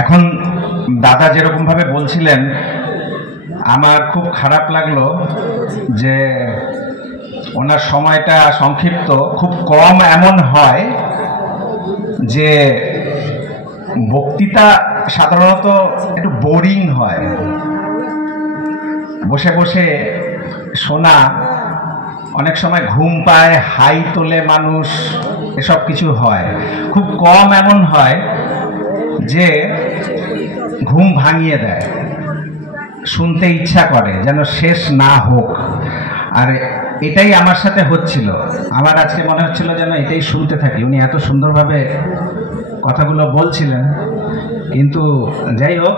এখন দাদা যেরকম ভাবে বলছিলেন আমার খুব খারাপ লাগলো যে ওনার সময়টা সংক্ষিপ্ত, খুব কম এমন হয় যে বক্তৃতা সাধারণত একটু বোরিং হয়, বসে বসে শোনা, অনেক সময় ঘুম পায়, হাই তোলে মানুষ, এসব কিছু হয়। খুব কম এমন হয় যে ঘুম ভাঙিয়ে দেয়, শুনতে ইচ্ছা করে যেন শেষ না হোক। আর এটাই আমার সাথে হচ্ছিল, আমার আজকে মনে হচ্ছিল যেন এটাই শুনতে থাকি। উনি এত সুন্দরভাবে কথাগুলো বলছিলেন, কিন্তু যাই হোক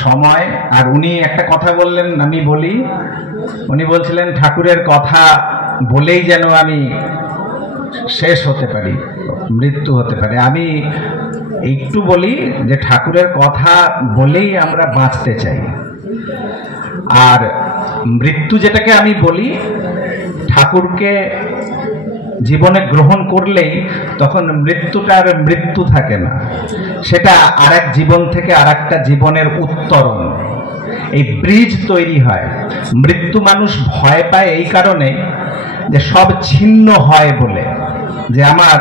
সময়। আর উনি একটা কথা বললেন, আমি বলি, উনি বলছিলেন ঠাকুরের কথা বলেই যেন আমি শেষ হতে পারি, মৃত্যু হতে পারে। আমি একটু বলি যে ঠাকুরের কথা বলেই আমরা বাঁচতে চাই। আর মৃত্যু যেটাকে আমি বলি, ঠাকুরকে জীবনে গ্রহণ করলেই তখন মৃত্যুটার মৃত্যু থাকে না, সেটা আরেক জীবন থেকে আরেকটা জীবনের উত্তরণ, এই ব্রিজ তৈরি হয়। মৃত্যু মানুষ ভয় পায় এই কারণে যে সব ছিন্ন হয় বলে, যে আমার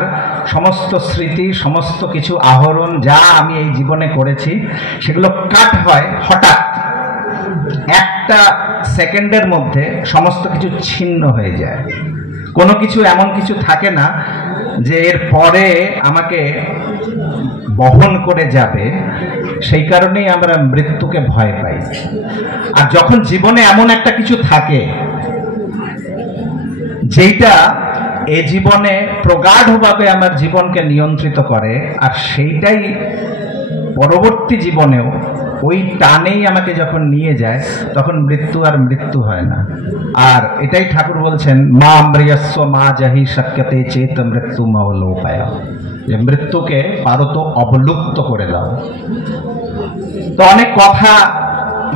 সমস্ত স্মৃতি, সমস্ত কিছু আহরণ যা আমি এই জীবনে করেছি সেগুলো কাট হয় হঠাৎ, একটা সেকেন্ডের মধ্যে সমস্ত কিছু ছিন্ন হয়ে যায়। কোনো কিছু এমন কিছু থাকে না যে এর পরে আমাকে বহন করে যাবে, সেই কারণেই আমরা মৃত্যুকে ভয় পাই। আর যখন জীবনে এমন একটা কিছু থাকে যেটা এ জীবনে প্রগাঢ়ভাবে আমার জীবনকে নিয়ন্ত্রিত করে, আর সেইটাই পরবর্তী জীবনেও ওই টানেই আমাকে যখন নিয়ে যায়, তখন মৃত্যু আর মৃত্যু হয় না। আর এটাই ঠাকুর বলছেন, মা মৃয়স্ব মা জাহি শক্যতে চেত মৃত্যু মলোপায়, যে মৃত্যুকে পারো তো অবলুপ্ত করে দাও। তো অনেক কথা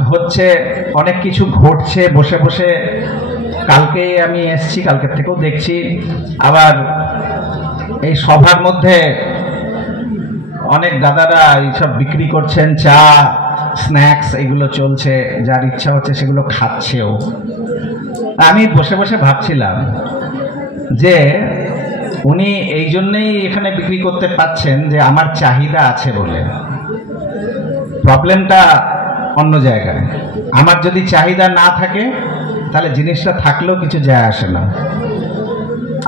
হচ্ছে, অনেক কিছু ঘটছে, বসে বসে কালকে আমি এসছি, কালকের থেকেও দেখছি। আবার এই সভার মধ্যে অনেক দাদারা এইসব বিক্রি করছেন, চা, স্ন্যাক্স, এগুলো চলছে, যার ইচ্ছা হচ্ছে সেগুলো খাচ্ছেও। আমি বসে বসে ভাবছিলাম যে উনি এই জন্যই এখানে বিক্রি করতে পাচ্ছেন যে আমার চাহিদা আছে বলে। প্রবলেমটা অন্য জায়গায়। আমার যদি চাহিদা না থাকে তাহলে জিনিসটা থাকলেও কিছু যায় আসে না।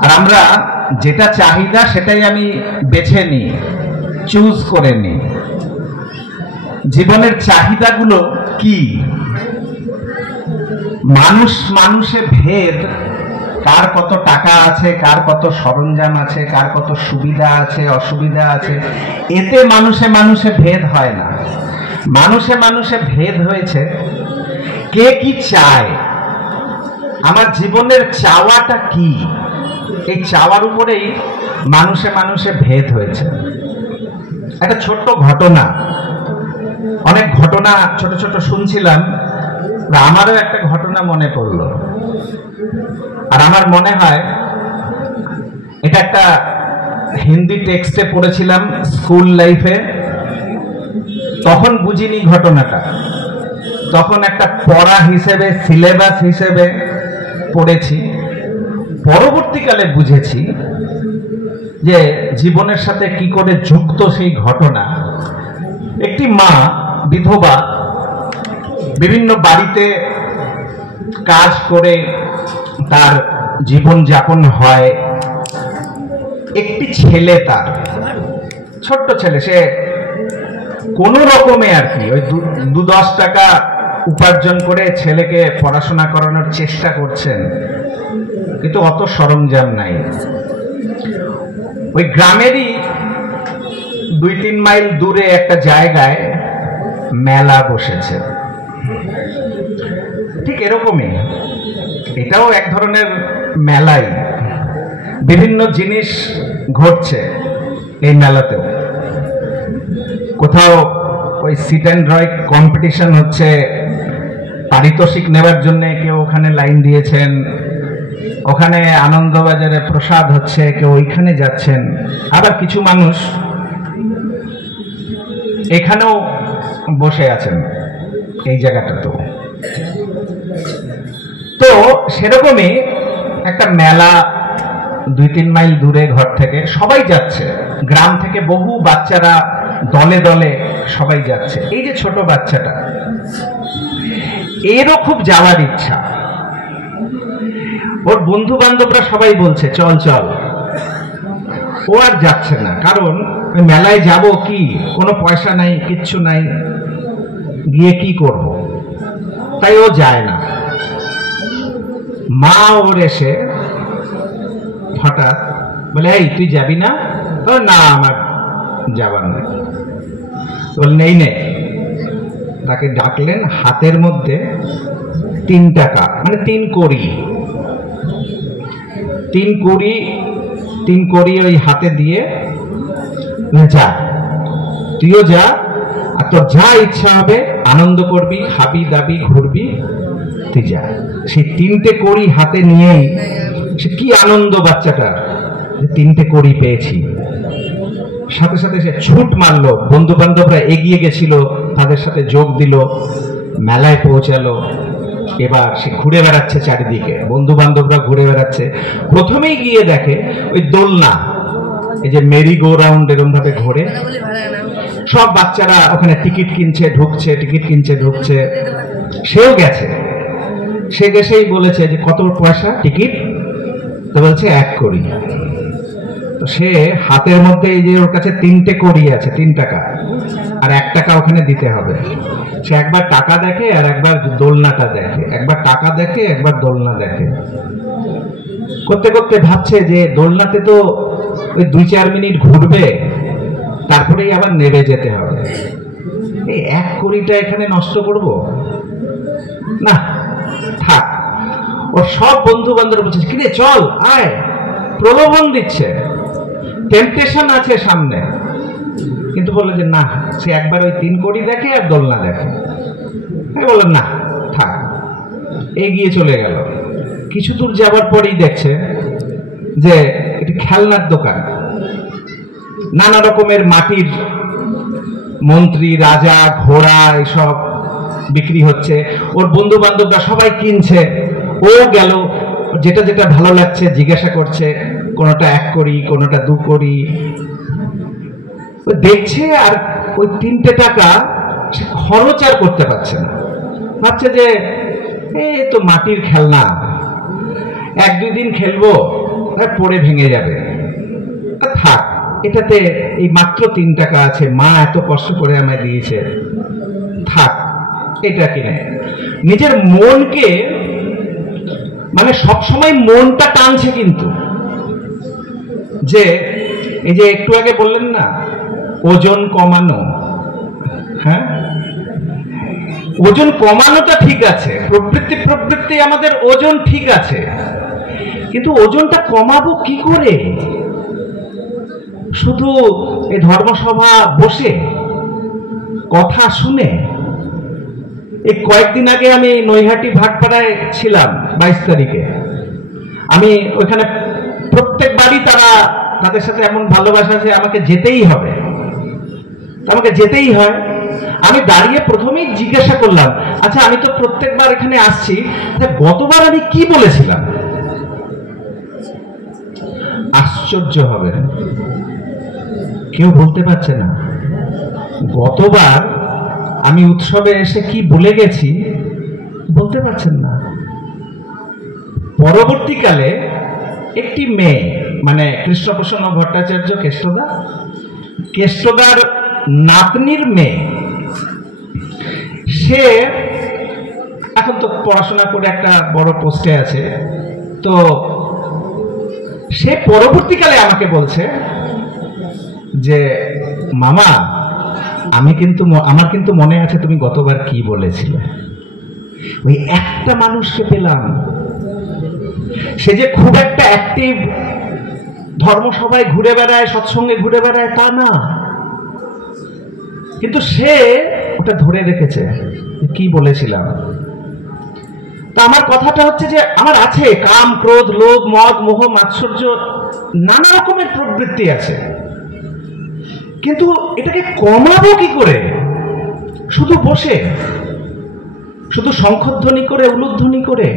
আর আমরা যেটা চাহিদা সেটাই আমি বেছে নিই, চুজ করে নিই। জীবনের চাহিদাগুলো কি? মানুষ মানুষে ভেদ, কার কত টাকা আছে, কার কত সরঞ্জাম আছে, কার কত সুবিধা আছে, অসুবিধা আছে, এতে মানুষে মানুষে ভেদ হয় না। মানুষে মানুষে ভেদ হয়েছে কে কি চায়, আমার জীবনের চাওয়াটা কি, এই চাওয়ার উপরেই মানুষে মানুষে ভেদ হয়েছে। একটা ছোট্ট ঘটনা, অনেক ঘটনা ছোট ছোট শুনছিলাম, আমারও একটা ঘটনা মনে পড়লো। আর আমার মনে হয় এটা একটা হিন্দি টেক্সটে পড়েছিলাম স্কুল লাইফে, তখন বুঝিনি ঘটনাটা, তখন একটা পড়া হিসেবে, সিলেবাস হিসেবে পড়েছি। পরবর্তীকালে বুঝেছি যে জীবনের সাথে কি করে যুক্ত সেই ঘটনা। একটি মা, বিধবা, বিভিন্ন বাড়িতে কাজ করে তার জীবন যাপন হয়। একটি ছেলে, তার ছোট্ট ছেলে, সে কোনো রকমে আর কি ওই 2-10 টাকা উপার্জন করে ছেলেকে পড়াশোনা করানোর চেষ্টা করছেন, কিন্তু অত সরঞ্জাম নাই। ওই গ্রামেরই 2-3 মাইল দূরে একটা জায়গায় মেলা বসেছে। ঠিক এরকমই এটাও এক ধরনের মেলাই, বিভিন্ন জিনিস ঘটছে এই মেলাতেও। কোথাও ওই সিট অ্যান্ড ড্রয় কম্পিটিশন হচ্ছে, পারিতোষিক নেবার জন্য কেউ ওখানে লাইন দিয়েছেন, ওখানে আনন্দবাজারে প্রসাদ হচ্ছে, কেউ ওইখানে যাচ্ছেন। আবার কিছু মানুষ এখানেও বসে আছেন এই জায়গাটা। তো সেরকমই একটা মেলা 2-3 মাইল দূরে ঘর থেকে সবাই যাচ্ছে, গ্রাম থেকে বহু বাচ্চারা দলে দলে সবাই যাচ্ছে। এই যে ছোট বাচ্চাটা, এরও খুব যাওয়ার ইচ্ছা। ওর বন্ধু বান্ধবরা সবাই বলছে চল চল, ও আর যাচ্ছে না। কারণ ওই মেলায় যাব কি, কোনো পয়সা নাই, কিচ্ছু নাই, গিয়ে কি করব, তাই ও যায় না। মা ওর এসে হঠাৎ বলে, এই তুই যাবি না? না আমার যাবার নেই। বল নেই নে। তাকে ডাকলেন, হাতের মধ্যে 3 টাকা, মানে 3 কড়ি, 3 কড়ি ওই হাতে দিয়ে, যা তুইও যা, আর তোর যা ইচ্ছা হবে আনন্দ করবি, খাবি দাবি, ঘুরবি, তুই যা। সেই 3টে কড়ি হাতে নিয়েই সে কি আনন্দ বাচ্চাটার, 3টে কড়ি পেয়েছি। সাথে সাথে সে ছুট মারলো, বন্ধু বান্ধবরা এগিয়ে গেছিল, তাদের সাথে যোগ দিল, মেলায় পৌঁছালো। এবার সে ঘুরে বেড়াচ্ছে চারিদিকে, বন্ধু বান্ধবরা ঘুরে বেড়াচ্ছে। প্রথমেই গিয়ে দেখে ওই দোলনা, এই যে মেরি গো রাউন্ড এরকম ভাবে ঘোরে, সব বাচ্চারা ওখানে টিকিট কিনছে ঢুকছে, টিকিট কিনছে ঢুকছে। সেও গেছে, সে গেছেই বলেছে যে কত পয়সা টিকিট? তো বলছে 1 কড়ি। তো সে হাতের মধ্যে, এই যে ওর কাছে 3টে কড়ি আছে, 3 টাকা, আর 1 টাকা ওখানে দিতে হবে। সে একবার টাকা দেখে আর একবার দোলনাটা দেখে, একবার টাকা দেখে একবার দোলনা দেখে। করতে করতে ভাবছে যে দোলনাতে তো ওই 2-4 মিনিট ঘুরবে, তারপরেই আবার নেমে যেতে হবে। এই 1 কড়িটা এখানে নষ্ট করব না, থাক। ওর সব বন্ধু বান্ধব বলছে, কিরে চল আয়, প্রলোভন দিচ্ছে, টেম্পটেশন আছে সামনে। কিন্তু বললো যে না, সে একবার ওই 3 কড়ি দেখে আর দোলনা দেখে। বললো না থাক, এগিয়ে চলে গেল। কিছু দূর যাবার পরেই দেখছে যে এটি খেলনার দোকান, নানা রকমের মাটির মন্ত্রী, রাজা, ঘোড়া এসব বিক্রি হচ্ছে। ওর বন্ধু বান্ধবরা সবাই কিনছে, ও গেল, যেটা যেটা ভালো লাগছে জিজ্ঞাসা করছে, কোনোটা 1 কড়ি, কোনোটা 2 কড়ি দেখছে। আর ওই 3টে টাকা সে খরচ আর করতে পারছে না। ভাবছে যে এই তো মাটির খেলনা, 1-2 দিন খেলবো, পরে ভেঙে যাবে, থাক, এটাতে এই মাত্র 3 টাকা আছে, মা এত কষ্ট করে আমায় দিয়েছে, থাক, এটা কিনে। নিজের মনকে, মানে সবসময় মনটা টানছে, কিন্তু যে এই যে একটু আগে বললেন না ওজন কমানো, হ্যাঁ, ওজন কমানোটা ঠিক আছে, প্রবৃত্তি আমাদের ওজন ঠিক আছে, কিন্তু ওজনটা কমাবো কি করে? শুধু এই ধর্মসভা বসে কথা শুনে? এই কয়েকদিন আগে আমি নৈহাটি ভাটপাড়ায় ছিলাম, 22 তারিখে। আমি ওইখানে প্রত্যেকবারই তাদের সাথে এমন ভালোবাসা আছে, আমাকে যেতেই হবে, আমাকে যেতেই হয়। আমি দাঁড়িয়ে প্রথমেই জিজ্ঞাসা করলাম, আচ্ছা আমি তো প্রত্যেকবার এখানে আসছি, গতবার আমি কি বলেছিলাম? আশ্চর্য হবে, কেউ বলতে পারছে না গতবার আমি উৎসবে এসে কি বলে গেছি, বলতে পারছেন না। পরবর্তীকালে একটি মেয়ে, মানে কৃষ্ণপ্রসন্ন ভট্টাচার্য, কেষ্টদার নাতনির মেয়ে, সে এখন তো পড়াশোনা করে একটা বড় পোস্টে আছে। তো সে পরবর্তীকালে আমাকে বলছে যে মামা, আমার কিন্তু মনে আছে তুমি গতবার কি বলেছিলে। ওই একটা মানুষকে পেলাম, সে যে খুব একটা অ্যাক্টিভ, ধর্মসভায় ঘুরে বেড়ায়, সৎসঙ্গে ঘুরে বেড়ায় তা না, কিন্তু সে ওটা ধরে রেখেছে কি বলেছিলাম। তা আমার কথাটা হচ্ছে যে আমার আছে কাম, ক্রোধ, লোভ, মদ, মোহ, মাৎসর্য, নানা রকমের প্রবৃত্তি আছে, কিন্তু এটাকে কমাবো কি করে? শুধু বসে, শুধু শঙ্খধ্বনি করে, উলুধ্বনি করে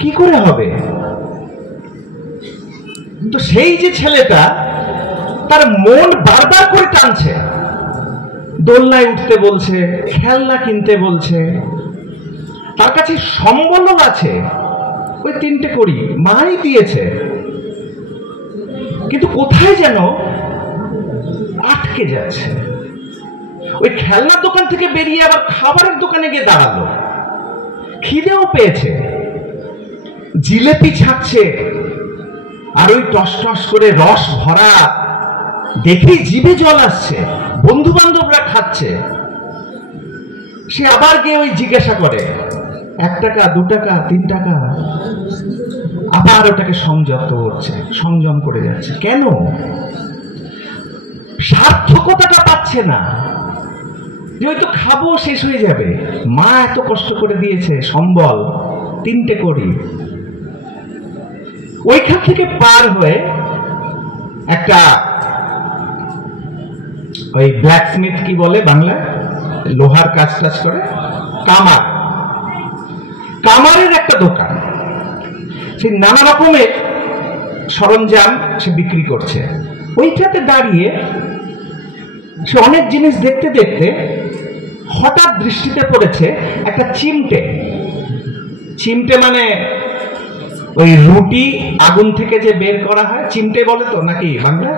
কি করে হবে? তো সেই যে ছেলেটা, তার মন বারবার করে টানছে, দোলনায় উঠতে বলছে, খেলনা কিনতে বলছে, তার কাছে সম্বলও আছে, ওই 3টে কড়ি মাই দিয়েছে, কিন্তু কোথায় যেন আটকে যাচ্ছে। ওই খেলনার দোকান থেকে বেরিয়ে আবার খাবারের দোকানে গিয়ে দাঁড়ালো, খিদেও পেয়েছে, জিলেপি ছাড়ছে, আর ওই টস টস করে রস ভরা দেখেই জিভে জল আসছে, বন্ধু বান্ধবরা খাচ্ছে। সে আবার গিয়ে ওই জিজ্ঞাসা করে, 1 টাকা, 2 টাকা, 3 টাকা, আবার ওটাকে সংযম করে যাচ্ছে। কেন? সার্থকতাটা পাচ্ছে না, যে হয়তো খাবো, শেষ হয়ে যাবে, মা এত কষ্ট করে দিয়েছে, সম্বল 3টে কড়ি। ওইখান থেকে পার হয়ে একটা ওই ব্ল্যাকস্মিথ কি বলে বাংলায়, লোহার কাজ টাজ করে, কামারের একটা দোকান, সে নানা রকমের সরঞ্জাম সে বিক্রি করছে। ওইটাতে দাঁড়িয়ে সে অনেক জিনিস দেখতে দেখতে হঠাৎ দৃষ্টিতে পড়েছে একটা চিমটে মানে ওই রুটি আগুন থেকে যে বের করা হয়, চিমটে বলে তো নাকি বাংলা,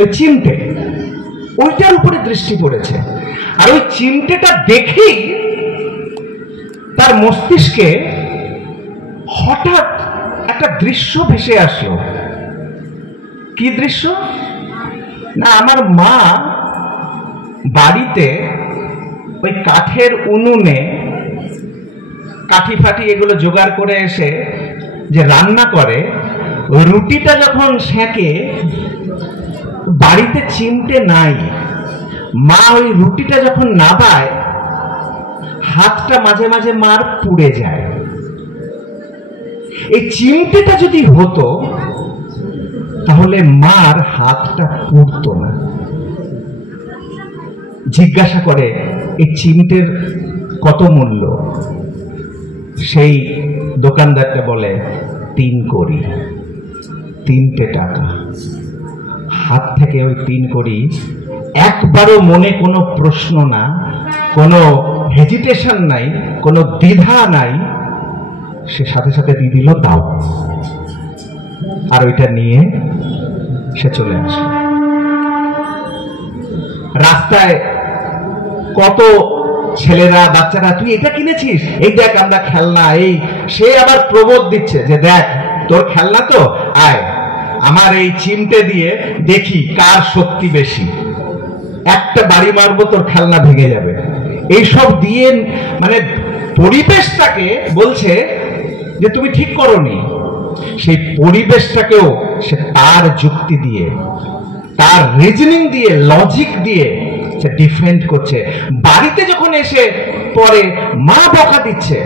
ওই চিমটে, ওইটার উপরে দৃষ্টি পড়েছে। আর ওই চিমটেটা দেখেই তার মস্তিষ্কে হঠাৎ একটা দৃশ্য ভেসে আসলো। কি দৃশ্য? না, আমার মা বাড়িতে ওই কাঠের উনুনে কাঠি ফাটি এগুলো জোগাড় করে এসে যে রান্না করে, ওই রুটিটা যখন সেঁকে, বাড়িতে চিমটে নাই, মা ওই রুটিটা যখন নাবায়, হাতটা মাঝে মাঝে মার পুড়ে যায়। এই চিমটেটা যদি হতো তাহলে মার হাতটা পুড়তো না। জিজ্ঞাসা করে, এই চিমটের কত মূল্য? সেই দোকানদারটা বলে 3 কড়ি, 3টে টাকা। হাত থেকে ওই 3 কড়ি, একবারও মনে কোনো প্রশ্ন না, কোনো হেজিটেশন নাই, কোনো দ্বিধা নাই, সে সাথে সাথে দিয়ে দিল, দাও। আর ওইটা নিয়ে সে চলে আসলো। রাস্তায় কত ছেলেরা, বাচ্চারা, তুই এটা কিনেছিস, এই দেখ আমরা খেলনা, এই সে আবার প্রবোধ দিচ্ছে যে দেখ তোর খেলনা তো, আয় আমার এই চিমটে দিয়ে দেখি কার শক্তি বেশি, একটা বাড়ি মারবো তোর খেলনা ভেঙে যাবে। এইসব দিয়ে মানে পরিবেশটাকে বলছে যে তুমি ঠিক করোনি। সেই পরিবেশটাকেও সে তার যুক্তি দিয়ে, তার রিজনিং দিয়ে, লজিক দিয়ে সে ডিফেন্ড করছে। বাড়িতে যখন এসে পরে মা বকা দিচ্ছে,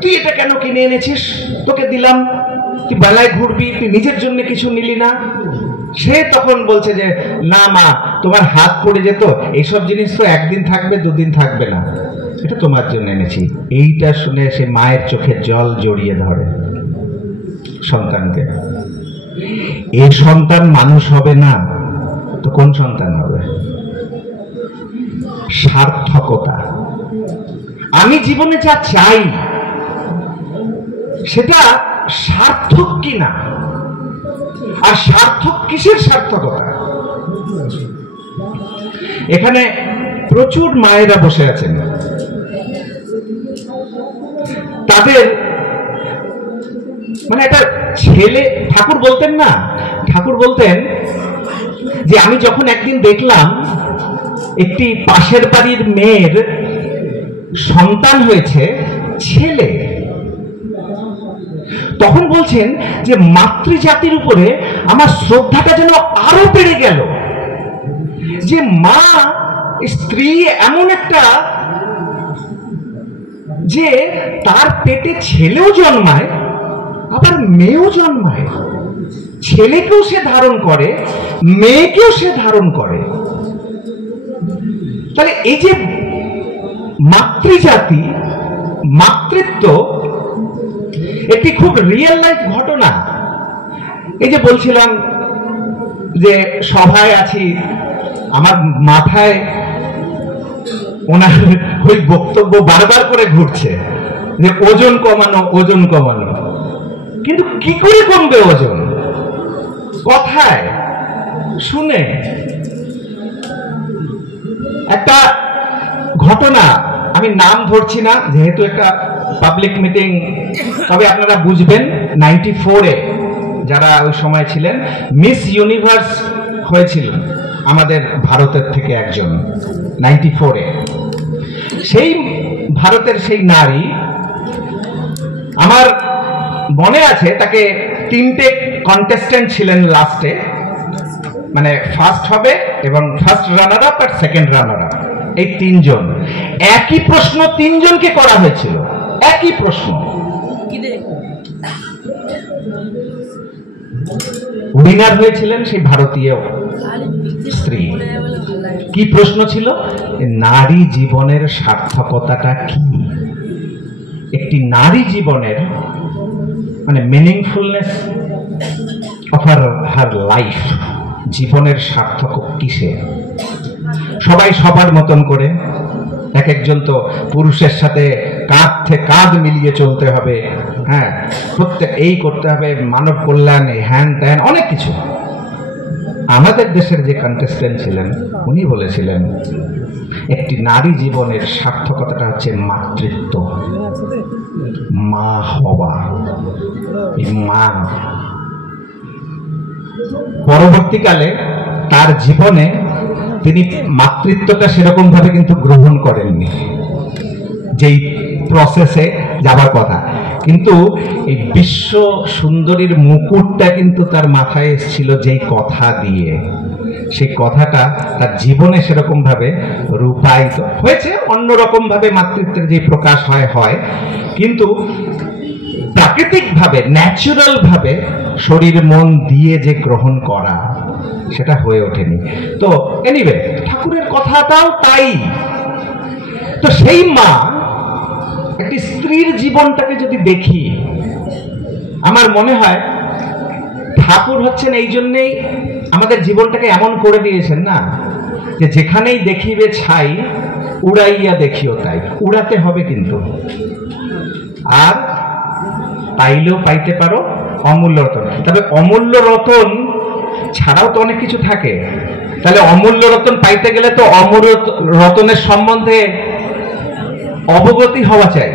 তুই এটা কেন কিনে এনেছিস, তোকে দিলাম, তুই বেলায় ঘুরবি, তুই নিজের জন্য কিছু নিলি না। সে তখন বলছে যে না মা, তোমার হাত পড়ে যেত, এইসব জিনিস তো একদিন থাকবে, 2 দিন থাকবে না, এটা তোমার জন্য এনেছি। এইটা শুনে সে মায়ের চোখে জল জড়িয়ে ধরে সন্তানকে। এই সন্তান মানুষ হবে না তো কোন সন্তান হবে? সার্থকতা। আমি জীবনে যা চাই সেটা সার্থক কিনা, আর সার্থক কিসের সার্থকতা? এখানে প্রচুর মায়েরা বসে আছেন, তাদের মানে একটা ছেলে, ঠাকুর বলতেন না, ঠাকুর বলতেন যে আমি যখন একদিন দেখলাম একটি পাশের বাড়ির মেয়ের সন্তান হয়েছে, ছেলে, তখন বলছেন যে মাতৃজাতির উপরে আমার শ্রদ্ধাটা যেন আরো বেড়ে গেল, যে মা, স্ত্রী এমন একটা, যে তার পেটে ছেলেও জন্মায় আবার মেয়েও জন্মায়। ছেলেকেও সে ধারণ করে, মেয়েকেও সে ধারণ করে। তাহলে এই যে মাতৃজাতি, মাতৃত্ব একটি খুব রিয়েল লাইফ ঘটনা। এই যে বলছিলাম যে সভায় আছি, আমার মাথায় ওনার ওই বক্তব্য বারবার করে ঘুরছে যে ওজন কমানো, ওজন কমানো। কিন্তু কি করে কমবে ওজন? কথায় শুনে। একটা ঘটনা, আমি নাম ধরছি না যেহেতু একটা পাবলিক মিটিং, তবে আপনারা বুঝবেন 94-এ যারা ওই সময় ছিলেন, মিস ইউনিভার্স হয়েছিল আমাদের ভারতের থেকে একজন 94-এ। সেই ভারতের সেই নারী, আমার মনে আছে তাকে 3টে কন্টেস্টেন্ট ছিলেন লাস্টে, মানে ফার্স্ট হবে এবং ফার্স্ট রানার আপ আর সেকেন্ড রানার আপ, এই 3 জন। একই প্রশ্ন 3 জনকে করা হয়েছিল, একই প্রশ্ন। উইনার হয়েছিলেন সেই ভারতীয় স্ত্রী। কি প্রশ্ন ছিল? নারী জীবনের সার্থকতাটা কি? একটি নারী জীবনের মানে মিনিংফুলনেস অফ হার লাইফ, জীবনের সার্থক কিসে? সবাই সবার মতন করে, এক একজন তো পুরুষের সাথে কাঁধ থেকে কাঁধ মিলিয়ে চলতে হবে, হ্যাঁ, প্রত্যেক এই করতে হবে, মানব কল্যাণ, হ্যান ত্যান, অনেক কিছু। আমাদের দেশের যে কন্টেস্টেন্ট ছিলেন উনি বলেছিলেন একটি নারী জীবনের সার্থকতাটা হচ্ছে মাতৃত্ব, মা হওয়া। মা পরবর্তীকালে তার জীবনে তিনি মাতৃত্বটা সেরকম ভাবে কিন্তু গ্রহণ করেননি, যেই প্রসেসে যাবার কথা। কিন্তু এই বিশ্ব সুন্দরীর মুকুটটা কিন্তু তার মাথায় এসেছিল যেই কথা দিয়ে, সেই কথাটা তার জীবনে সেরকম ভাবে রূপায়িত হয়েছে। অন্যরকম ভাবে মাতৃত্বের যে প্রকাশ হয়, কিন্তু প্রাকৃতিক ভাবে, ন্যাচুরাল ভাবে শরীর মন দিয়ে যে গ্রহণ করা, সেটা হয়ে ওঠেনি। তো এনিওয়ে, ঠাকুরের কথাটাও তাই। তো সেই মা, একটি স্ত্রীর জীবনটাকে যদি দেখি, আমার মনে হয় ঠাকুর হচ্ছেন এই জন্যেই আমাদের জীবনটাকে এমন করে দিয়েছেন না, যে যেখানেই দেখিবে ছাই উড়াইয়া দেখিও তাই। উড়াতে হবে কিন্তু, আর পাইলেও পাইতে পারো অমূল্য রতন। তবে অমূল্য রতন ছাড়াও তো অনেক কিছু থাকে। তাহলে অমূল্য রতন পাইতে গেলে তো অমূল্য রতনের সম্বন্ধে অবগতি হওয়া চাই।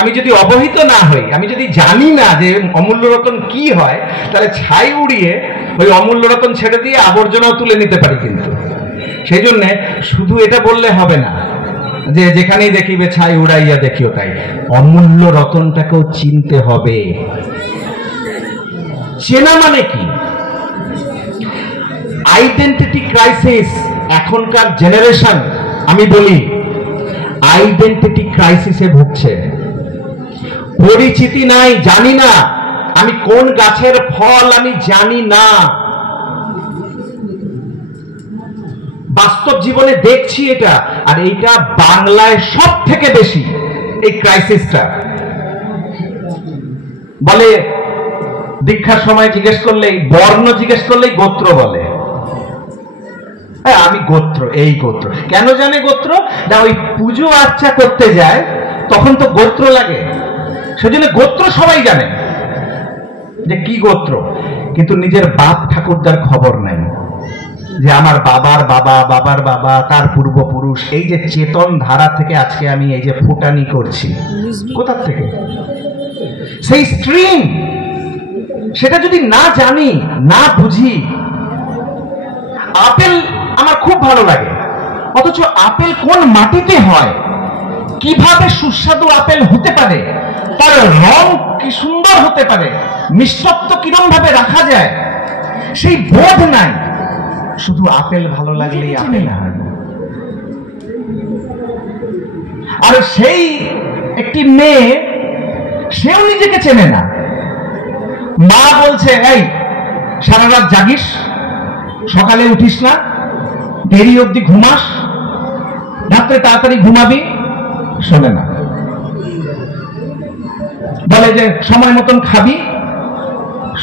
আমি যদি অবহিত না হই, আমি যদি জানি না যে অমূল্য রতন কি হয়, তাহলে ছাই উড়িয়ে ওই অমূল্য রতন ছেড়ে দিয়ে আবর্জনাও তুলে নিতে পারি। কিন্তু সেই জন্য শুধু এটা বললে হবে না যে যেখানেই দেখিবে ছাই উড়াইয়া দেখিও তাই। অমূল্য রতনটাকেও চিনতে হবে। চেনা মানে কি? Identity crisis. এখনকার জেনারেশন, আমি বলি, আইডেন্টিটি ক্রাইসিসে ভুগছে। পরিচিতি নাই, জানি না আমি কোন গাছের ফল, আমি জানি না। বাস্তব জীবনে দেখছি এটা, আর এইটা বাংলায় সব থেকে বেশি এই ক্রাইসিসটা। বলে দীক্ষার সময় জিজ্ঞেস করলেই, বর্ণ জিজ্ঞেস করলেই গোত্র বলে। হ্যাঁ, আমি গোত্র, এই গোত্র। কেন জানে গোত্র? না, ওই পুজো আর্চা করতে যায় তখন তো গোত্র লাগে, সেজন্য গোত্র সবাই জানে যে কি গোত্র। কিন্তু নিজের বাপ ঠাকুরদার খবর নাই, যে আমার বাবার বাবা, বাবার বাবা, তার পূর্বপুরুষ, এই যে চেতন ধারা থেকে আজকে আমি এই যে ফুটানি করছি, কোথা থেকে? সেই স্ট্রিম, সেটা যদি না জানি, না বুঝি। আপেল আমার খুব ভালো লাগে, অথচ আপেল কোন মাটিতে হয়, কিভাবে সুস্বাদু আপেল হতে পারে, তার রং কি সুন্দর হতে পারে, মিষ্টত্ব কিরম ভাবে রাখা যায়, সেই বোধ নাই। শুধু আপেল ভালো লাগলেই আপেল হয়। আর সেই একটি মেয়ে, সেও নিজেকে চেনে না। মা বলছে, এই সারা রাত জাগিস, সকালে উঠিস না, দেরি অবধি ঘুমাস, রাত্রে তাড়াতাড়ি ঘুমাবি, শোনে না। বলে যে সময় মতন খাবি,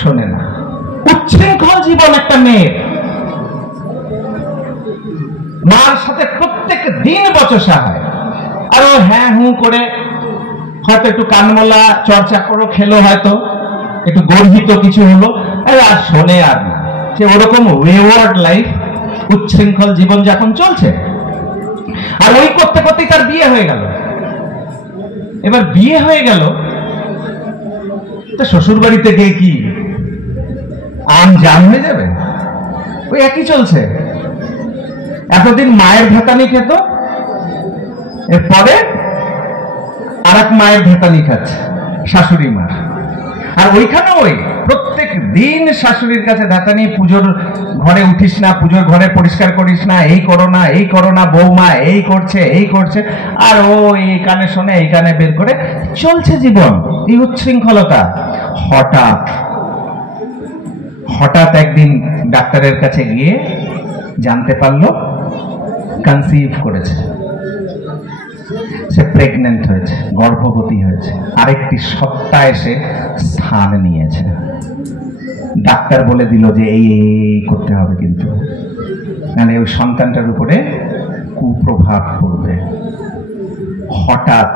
শোনে না। উচ্ছৃঙ্খল জীবন একটা মেয়ের। মার সাথে প্রত্যেক দিন বচসা হয়, আর ও হ্যাঁ হু করে হয়তো একটু কানমলা চর্চা করো, খেলো, হয়তো একটু গর্হিত কিছু হলো, আর শোনে আর না। সে ওরকম ওয়েওয়ার্ড লাইফ, উচ্ছৃঙ্খল জীবন যখন চলছে। আর ওই করতে করতেই তার বিয়ে হয়ে গেল। এবার বিয়ে হয়ে গেল তো শ্বশুর বাড়িতে গিয়ে কি আম জাম হয়ে যাবে? ওই একই চলছে। এতদিন মায়ের ভেতানি খেত, এরপরে আর এক মায়ের ভেতানি খাচ্ছে, শাশুড়ি মা। আর ওইখানে ওই প্রত্যেক দিন শাশুড়ির কাছে ভেতানি, পুজোর ঘরে উঠিস না, পুজোর ঘরে পরিষ্কার করিস না, এই করো না, এই করো না, বৌমা এই করছে, এই করছে। আর ও এই কানে শোনে, এই কানে বের করে চলছে জীবন, এই উচ্ছৃঙ্খলতা। হঠাৎ একদিন ডাক্তারের কাছে গিয়ে জানতে পারলো কনসিভ করেছে, সে প্রেগনেন্ট হয়েছে, গর্ভবতী হয়েছে, আরেকটি সত্তা এসে স্থান নিয়েছে। ডাক্তার বলে দিল যে এই করতে হবে, কিন্তু মানে ওই সন্তানটার উপরে কুপ্রভাব পড়বে। হঠাৎ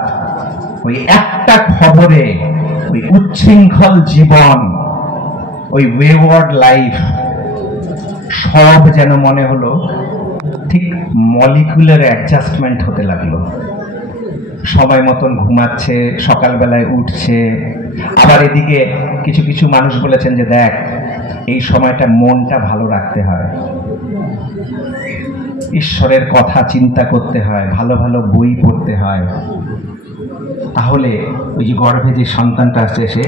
ওই একটা খবরে ওই উচ্ছৃঙ্খল জীবন, ওই ওয়েওয়ার্ড লাইফ, সব যেন মনে হলো ঠিক মলিকুলার অ্যাডজাস্টমেন্ট হতে লাগলো। সময় মতন ঘুমাচ্ছে, সকালবেলায় উঠছে। আবার এদিকে কিছু কিছু মানুষ বলেছেন যে দেখ, এই সময়টা মনটা ভালো রাখতে হয়, ঈশ্বরের কথা চিন্তা করতে হয়, ভালো ভালো বই পড়তে হয়, তাহলে ওই যে গর্ভে যে সন্তানটা আসছে সে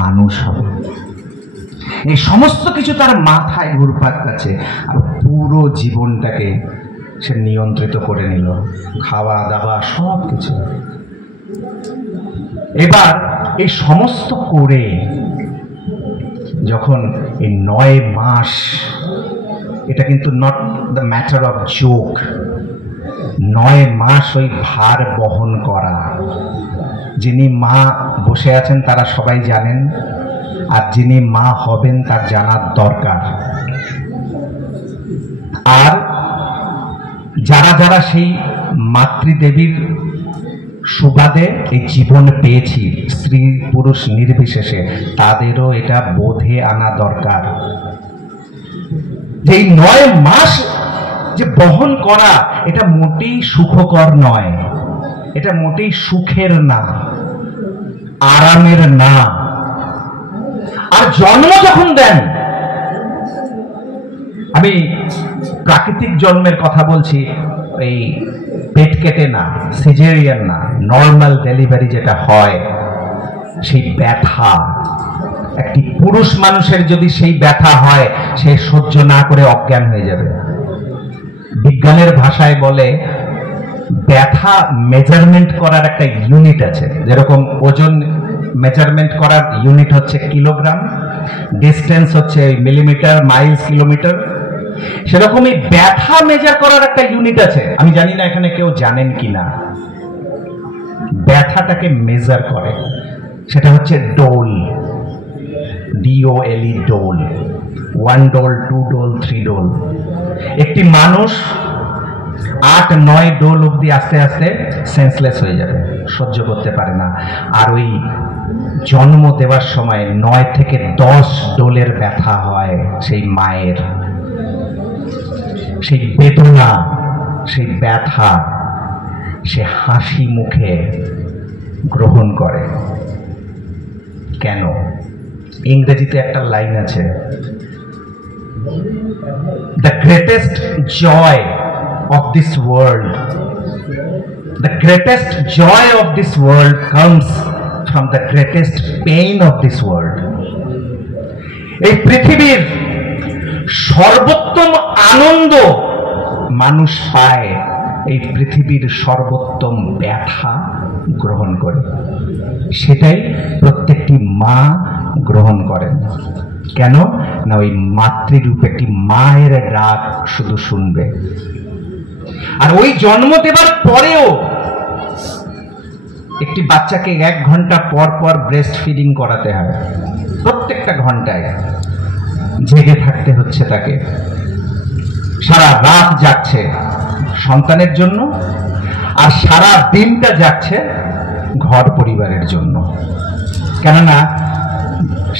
মানুষ হবে। এই সমস্ত কিছু তার মাথায় ঘুরপাক খাচ্ছে, আর পুরো জীবনটাকে সে নিয়ন্ত্রিত করে নিল, খাওয়া দাওয়া সব কিছু। এবার এই সমস্ত করে যখন এই 9 মাস, এটা কিন্তু not the matter of joke, 9 মাস ওই ভার বহন করা। যিনি মা বসে আছেন তারা সবাই জানেন, আর যিনি মা হবেন তার জানার দরকার। আর যারা যারা সেই মাতৃদেবীর সুবাদে এই জীবন পেয়েছি, স্ত্রী পুরুষ নির্বিশেষে, তাদেরও এটা বোধে আনা দরকার যে এই 9 মাস যে বহন করা, এটা মোটেই সুখকর নয়, এটা মোটেই সুখের না, আরামের না। আর জন্ম যখন দেন, আমি প্রাকৃতিক জন্মের কথা বলছি, এই পেট কেটে না, সিজারিয়ান না, নর্মাল ডেলিভারি যেটা হয়, সেই ব্যথা, একটি পুরুষ মানুষের যদি সেই ব্যথা হয়, সে সহ্য না করে অজ্ঞান হয়ে যাবে। বিজ্ঞানের ভাষায় বলে ব্যথা মেজারমেন্ট করার একটা ইউনিট আছে, যেরকম ওজন মেজারমেন্ট করার ইউনিট হচ্ছে কিলোগ্রাম, ডিস্টেন্স হচ্ছে মিলিমিটার, মাইলস, কিলোমিটার, সেরকমই ব্যথা মেজার করার একটা ইউনিট আছে। আমি জানি না এখানে কেউ জানেন কিনা, ব্যথাটাকে মেজার করে, সেটা হচ্ছে ডোল, DOLE, ডোল। 1 ডোল, 2 ডোল, 3 ডোল। একটি মানুষ 8-9 ডোল অব্দি আস্তে আস্তে সেন্সলেস হয়ে যাবে, সহ্য করতে পারে না। আর ওই জন্ম দেওয়ার সময় 9 থেকে 10 ডোলের ব্যথা হয় সেই মায়ের। সেই বেদনা, সেই ব্যথা সে হাসি মুখে গ্রহণ করে। কেন? ইংরেজিতে একটা লাইন আছে, the greatest joy of this world, the greatest joy of this world comes from the greatest pain of this world. এই পৃথিবীর সর্বোত্তম আনন্দ মানুষ পায় এই পৃথিবীর সর্বোত্তম ব্যথা গ্রহণ করে, সেটাই প্রত্যেকটি মা গ্রহণ করেন। কেন না ওই মাতৃরূপ একটি মায়ের ডাক শুধু শুনবে। আর ওই জন্ম দেবার পরেও একটি বাচ্চাকে 1 ঘন্টা পর পর ব্রেস্ট ফিডিং করাতে হয়, প্রত্যেকটা ঘন্টায় জেগে থাকতে হচ্ছে তাকে, সারা রাত জাগছে সন্তানের জন্য, আর সারা দিনটা যাচ্ছে ঘর পরিবারের জন্য। কেননা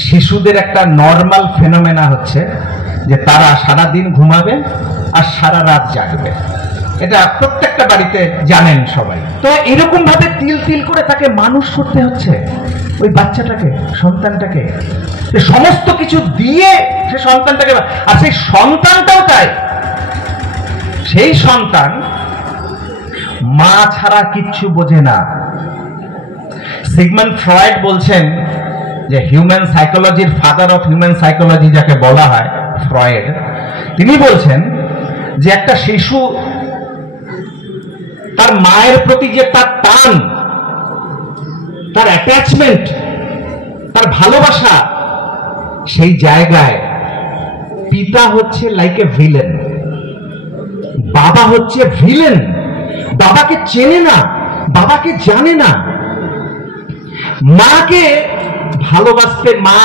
শিশুদের একটা নর্মাল ফেনোমেনা হচ্ছে যে তারা সারা দিন ঘুমাবে আর সারা রাত জাগবে, এটা প্রত্যেকটা বাড়িতে জানেন সবাই। তো এরকম ভাবে তিল তিল করে তাকে মানুষ করতে হচ্ছে ওই বাচ্চাটাকে, সন্তানটাকে, সমস্ত কিছু দিয়ে সে সন্তানটাকে, আর সেই সন্তানটাও তাই, সেই সন্তান মা ছাড়া কিচ্ছু বোঝে না। সিগমন্ড ফ্রয়েড বলছেন যে হিউম্যান সাইকোলজির ফাদার অফ হিউম্যান সাইকোলজি যাকে বলা হয় ফ্রয়েড, তিনি বলছেন যে একটা শিশু তার মায়ের প্রতি যে তার টান, তার অ্যাটাচমেন্ট, তার ভালোবাসা, সেই জায়গায় পিতা হচ্ছে লাইক এ ভিলেন, বাবা হচ্ছে ভিলেন। বাবাকে চেনে না, বাবাকে জানে না। মাকে ভালোবাসতে, মা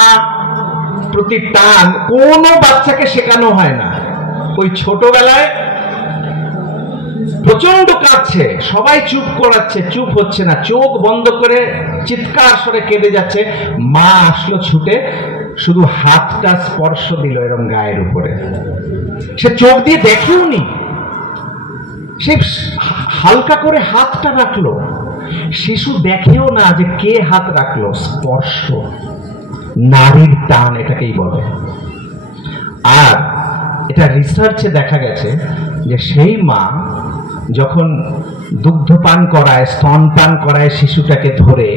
প্রতি টান কোনো বাচ্চাকে শেখানো হয় না। ওই ছোটবেলায় প্রচন্ড কাঁদছে, সবাই চুপ করাচ্ছে, চুপ হচ্ছে না, চোখ বন্ধ করে চিৎকার সরে কেঁদে যাচ্ছে, মা আসলো ছুটে, শুধু হাতটা স্পর্শ দিল এরকম গায়ের উপরে, সে চোখ দিয়ে দেখেও নি, সে হালকা করে হাতটা রাখলো, শিশু দেখেও না যে কে হাত রাখলো। স্পর্শ, নারীর টান এটাকেই বলে। আর এটা রিসার্চে দেখা গেছে যে সেই মা যখন দুগ্ধ পান করায়, স্তন পান করায় শিশুটাকে ধরে,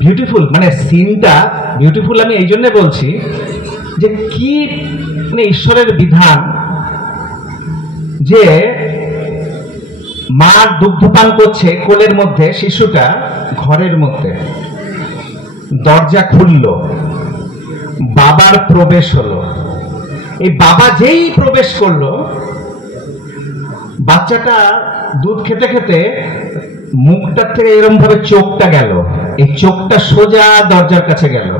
বিউটিফুল, মানে সিনটা বিউটিফুল আমি এই জন্য বলছি যে কি মানে ঈশ্বরের বিধান, যে মা দুগ্ধপান করছে কোলের মধ্যে, শিশুটা ঘরের মধ্যে, দরজা খুলল, বাবার প্রবেশ হলো। এই বাবা যেই প্রবেশ করলো, বাচ্চাটা দুধ খেতে খেতে মুখটার থেকে এরকম ভাবে চোখটা গেল, এই চোখটা সোজা দরজার কাছে গেল,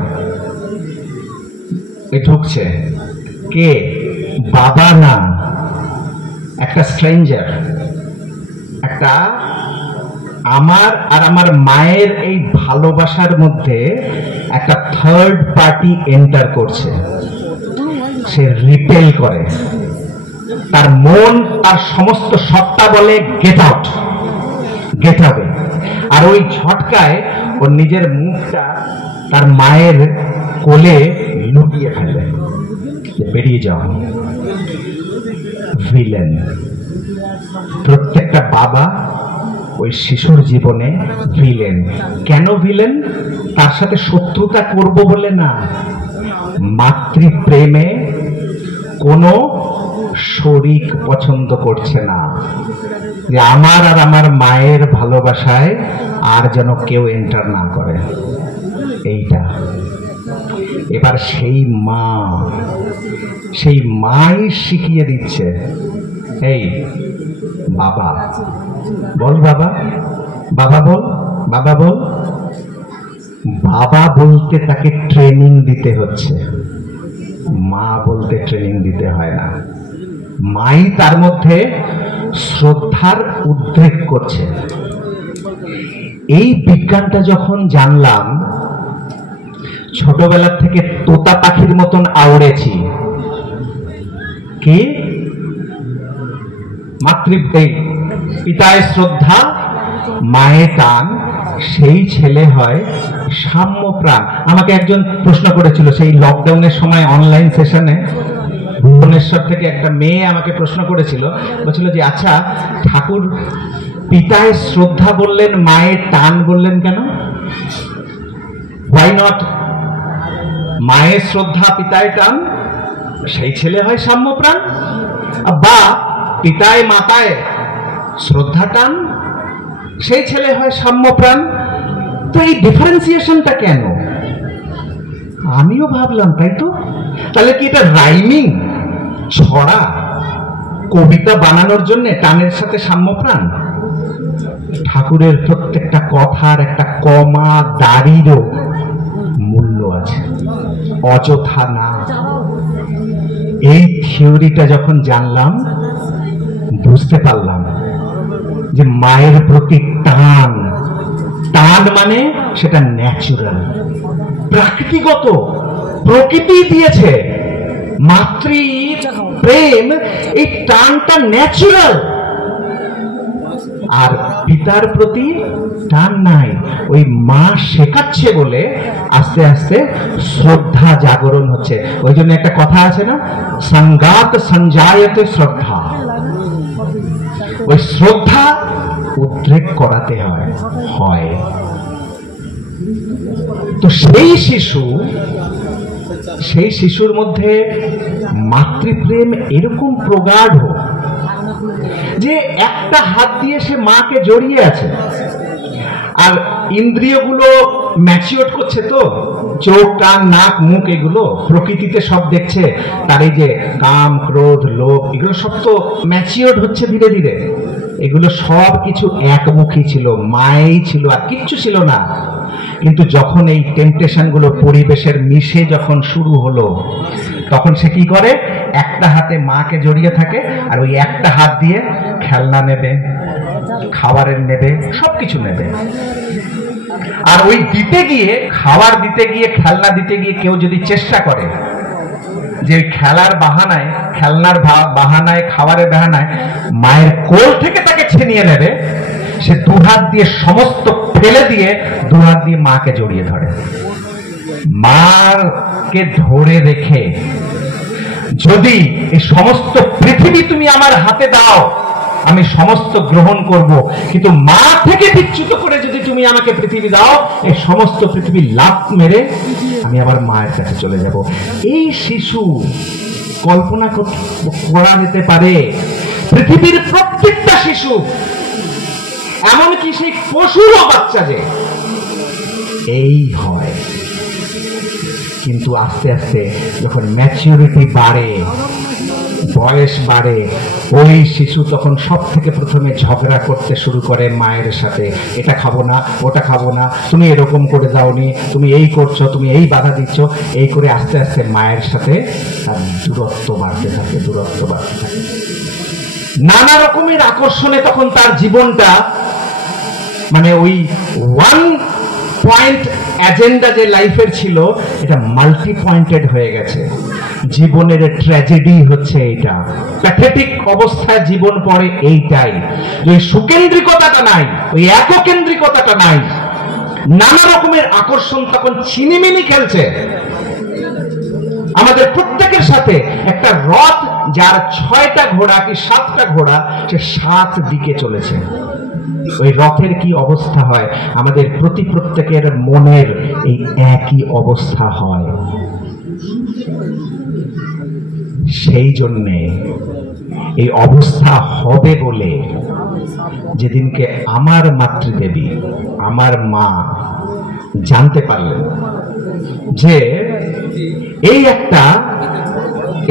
এ ঢুকছে কে? বাবা না, একটা স্ট্রেঞ্জার, একটা আমার আর আমার মায়ের এই ভালোবাসার মধ্যে একটা থার্ড পার্টি এন্টার করছে। সে রিপেল করে, তার মন, তার সমস্ত সত্তা বলে গেট আউট, গেট আওয়ে। আর ওই ঝটকায় ওর নিজের মুখটা তার মায়ের কোলে লুকিয়ে ফেলে, বেরিয়ে যাও। ভিলেন। প্রত্যেকটা বাবা ওই শিশুর জীবনে ভিলেন। কেন ভিলেন? তার সাথে শত্রুতা করব বলে না, মাতৃপ্রেমে কোনো শরিক পছন্দ করছে না, যে আমার আর আমার মায়ের ভালোবাসায় আর যেন কেউ এন্টার না করে, এইটা। এবার সেই মাই শিখিয়ে দিচ্ছে, এই বাবা বল, বাবা, বাবা বল, বাবা বল। বাবা বলতে তাকে ট্রেনিং দিতে হচ্ছে, মা বলতে ট্রেনিং দিতে হয় না। মাই তার মধ্যে শ্রদ্ধার উদ্রেক করছে। এই বিজ্ঞানটা যখন জানলাম, ছোটবেলা থেকে তোতা পাখির মতন আউড়েছি। কি? মাতৃপ্রেম, পিতায় শ্রদ্ধা, মায়ের টান, সেই ছেলে হয় সাম্যপ্রাণ। আমাকে একজন প্রশ্ন করেছিল সেই লকডাউনের সময় অনলাইন সেশনে, ভুবনেশ্বর থেকে একটা মেয়ে আমাকে প্রশ্ন করেছিল, বলছিল যে আচ্ছা ঠাকুর পিতায় শ্রদ্ধা বললেন, মায়ের টান বললেন কেন? হোয়াই নট মায়ের শ্রদ্ধা পিতায় টান? সেই ছেলে হয় সাম্যপ্রাণ। বা পিতায় মাতায় শ্রদ্ধা টান, সেই ছেলে হয় সাম্যপ্রাণ। তো এই ডিফারেন্সিয়েশনটা কেন? আমিও ভাবলাম তাই তো, তাহলে কি এটা রাইমিং, ছড়া, কবিতা বানানোর জন্য টানের সাথে সাম্যপ্রাণ? ঠাকুরের প্রত্যেকটা কথার একটা কমা দাড়িরও মূল্য আছে, অযথা না। এই থিওরিটা যখন জানলাম, বুঝতে পারলাম যে মায়ের প্রতি টান, টান মানে সেটা ন্যাচুরাল, প্রাকৃতিগত, প্রকৃতি দিয়েছে। মাতৃ প্রেম, এই টানটা ন্যাচুরাল। আর পিতার প্রতি টান নাই, ওই মা শেখাচ্ছে বলে আস্তে আস্তে শ্রদ্ধা জাগরণ হচ্ছে। ওই জন্য একটা কথা আছে না, সঙ্গাত সঞ্জায়তে শ্রদ্ধা। ওই শ্রদ্ধা উদ্রেক করাতে হয়। তো সেই শিশুর মধ্যে মাতৃপ্রেম এরকম প্রগাঢ় যে একটা হাত দিয়ে সে মাকে জড়িয়ে আছে। আর ইন্দ্রিয়গুলো ম্যাচিওর করছে, তো চোখ, কান, নাক, মুখ এগুলো প্রকৃতিতে সব দেখছে। তার এই যে কাম, ক্রোধ, লোভ, এগুলো সব তো ম্যাচিওর হচ্ছে ধীরে ধীরে। এগুলো সব কিছু একমুখী ছিল, মায়েই ছিল, আর কিচ্ছু ছিল না। কিন্তু যখন এই টেম্পটেশন গুলো পরিবেশের মিশে যখন শুরু হলো, তখন সে কি করে, একটা হাতে মাকে জড়িয়ে থাকে, আর ওই একটা হাত দিয়ে খেলনা নেবে, খাবারের নেবে, সবকিছু নেবে। আর ওই দিতে গিয়ে, খাবার দিতে গিয়ে, খেলনা দিতে গিয়ে কেউ যদি চেষ্টা করে যে খেলার বাহানায়, খেলনার বাহানায়, খাবারের বাহানায় মায়ের কোল থেকে তাকে ছিনিয়ে নেবে, সে দুহাত দিয়ে সমস্ত ফেলে দিয়ে দুহাত দিয়ে মাকে জড়িয়ে ধরে। মাকে ধরে রেখে যদি এই সমস্ত পৃথিবী তুমি আমার হাতে দাও, আমি সমস্ত গ্রহণ করব, কিন্তু মা থেকে বিচ্যুত করে যদি তুমি আমাকে পৃথিবী দাও, এই সমস্ত পৃথিবী লাফ মেরে আমি আবার মায়ের কাছে চলে যাব। এই শিশু কল্পনা করা যেতে পারে, পৃথিবীর প্রত্যেকটা শিশু, এমনকি সেই পশুরও বাচ্চা যে এই হয়। কিন্তু আস্তে আস্তে যখন ম্যাচিউরিটি বাড়ে, বয়স বাড়ে, ওই শিশু তখন সব থেকে প্রথমে ঝগড়া করতে শুরু করে মায়ের সাথে। এটা খাবো না, ওটা খাবো না, তুমি এরকম করে যাওনি, তুমি এই করছো, তুমি এই বাধা দিচ্ছ। এই করে আস্তে আস্তে মায়ের সাথে তার দূরত্ব বাড়তে থাকে, দূরত্ব বাড়তে থাকে। নানা রকমের আকর্ষণে তখন তার জীবনটা, মানে ওই ওয়ান পয়েন্ট এজেন্ডা যে লাইফের ছিল, এটা মাল্টি পয়েন্টেড হয়ে গেছে। জীবনের ট্র্যাজেডি হচ্ছে এইটা, প্যাথেটিক অবস্থায় জীবন পড়ে এইটাই। ওই সুকেন্দ্রিকতাটা নাই, ওই এককেন্দ্রিকতাটা নাই, নানা রকমের আকর্ষণ তখন ছিনিমিনি খেলছে আমাদের প্রত্যেকের সাথে। একটা রথ যার 6টা ঘোড়া কি 7টা ঘোড়া, সে 7 দিকে চলেছে। ওই রথের কি অবস্থা হয়, আমাদের প্রত্যেকের মনের এই একই অবস্থা হয়। সেই জন্যে এই অবস্থা হবে বলে যেদিনকে আমার মাতৃদেবী, আমার মা জানতে পারলেন যে এই একটা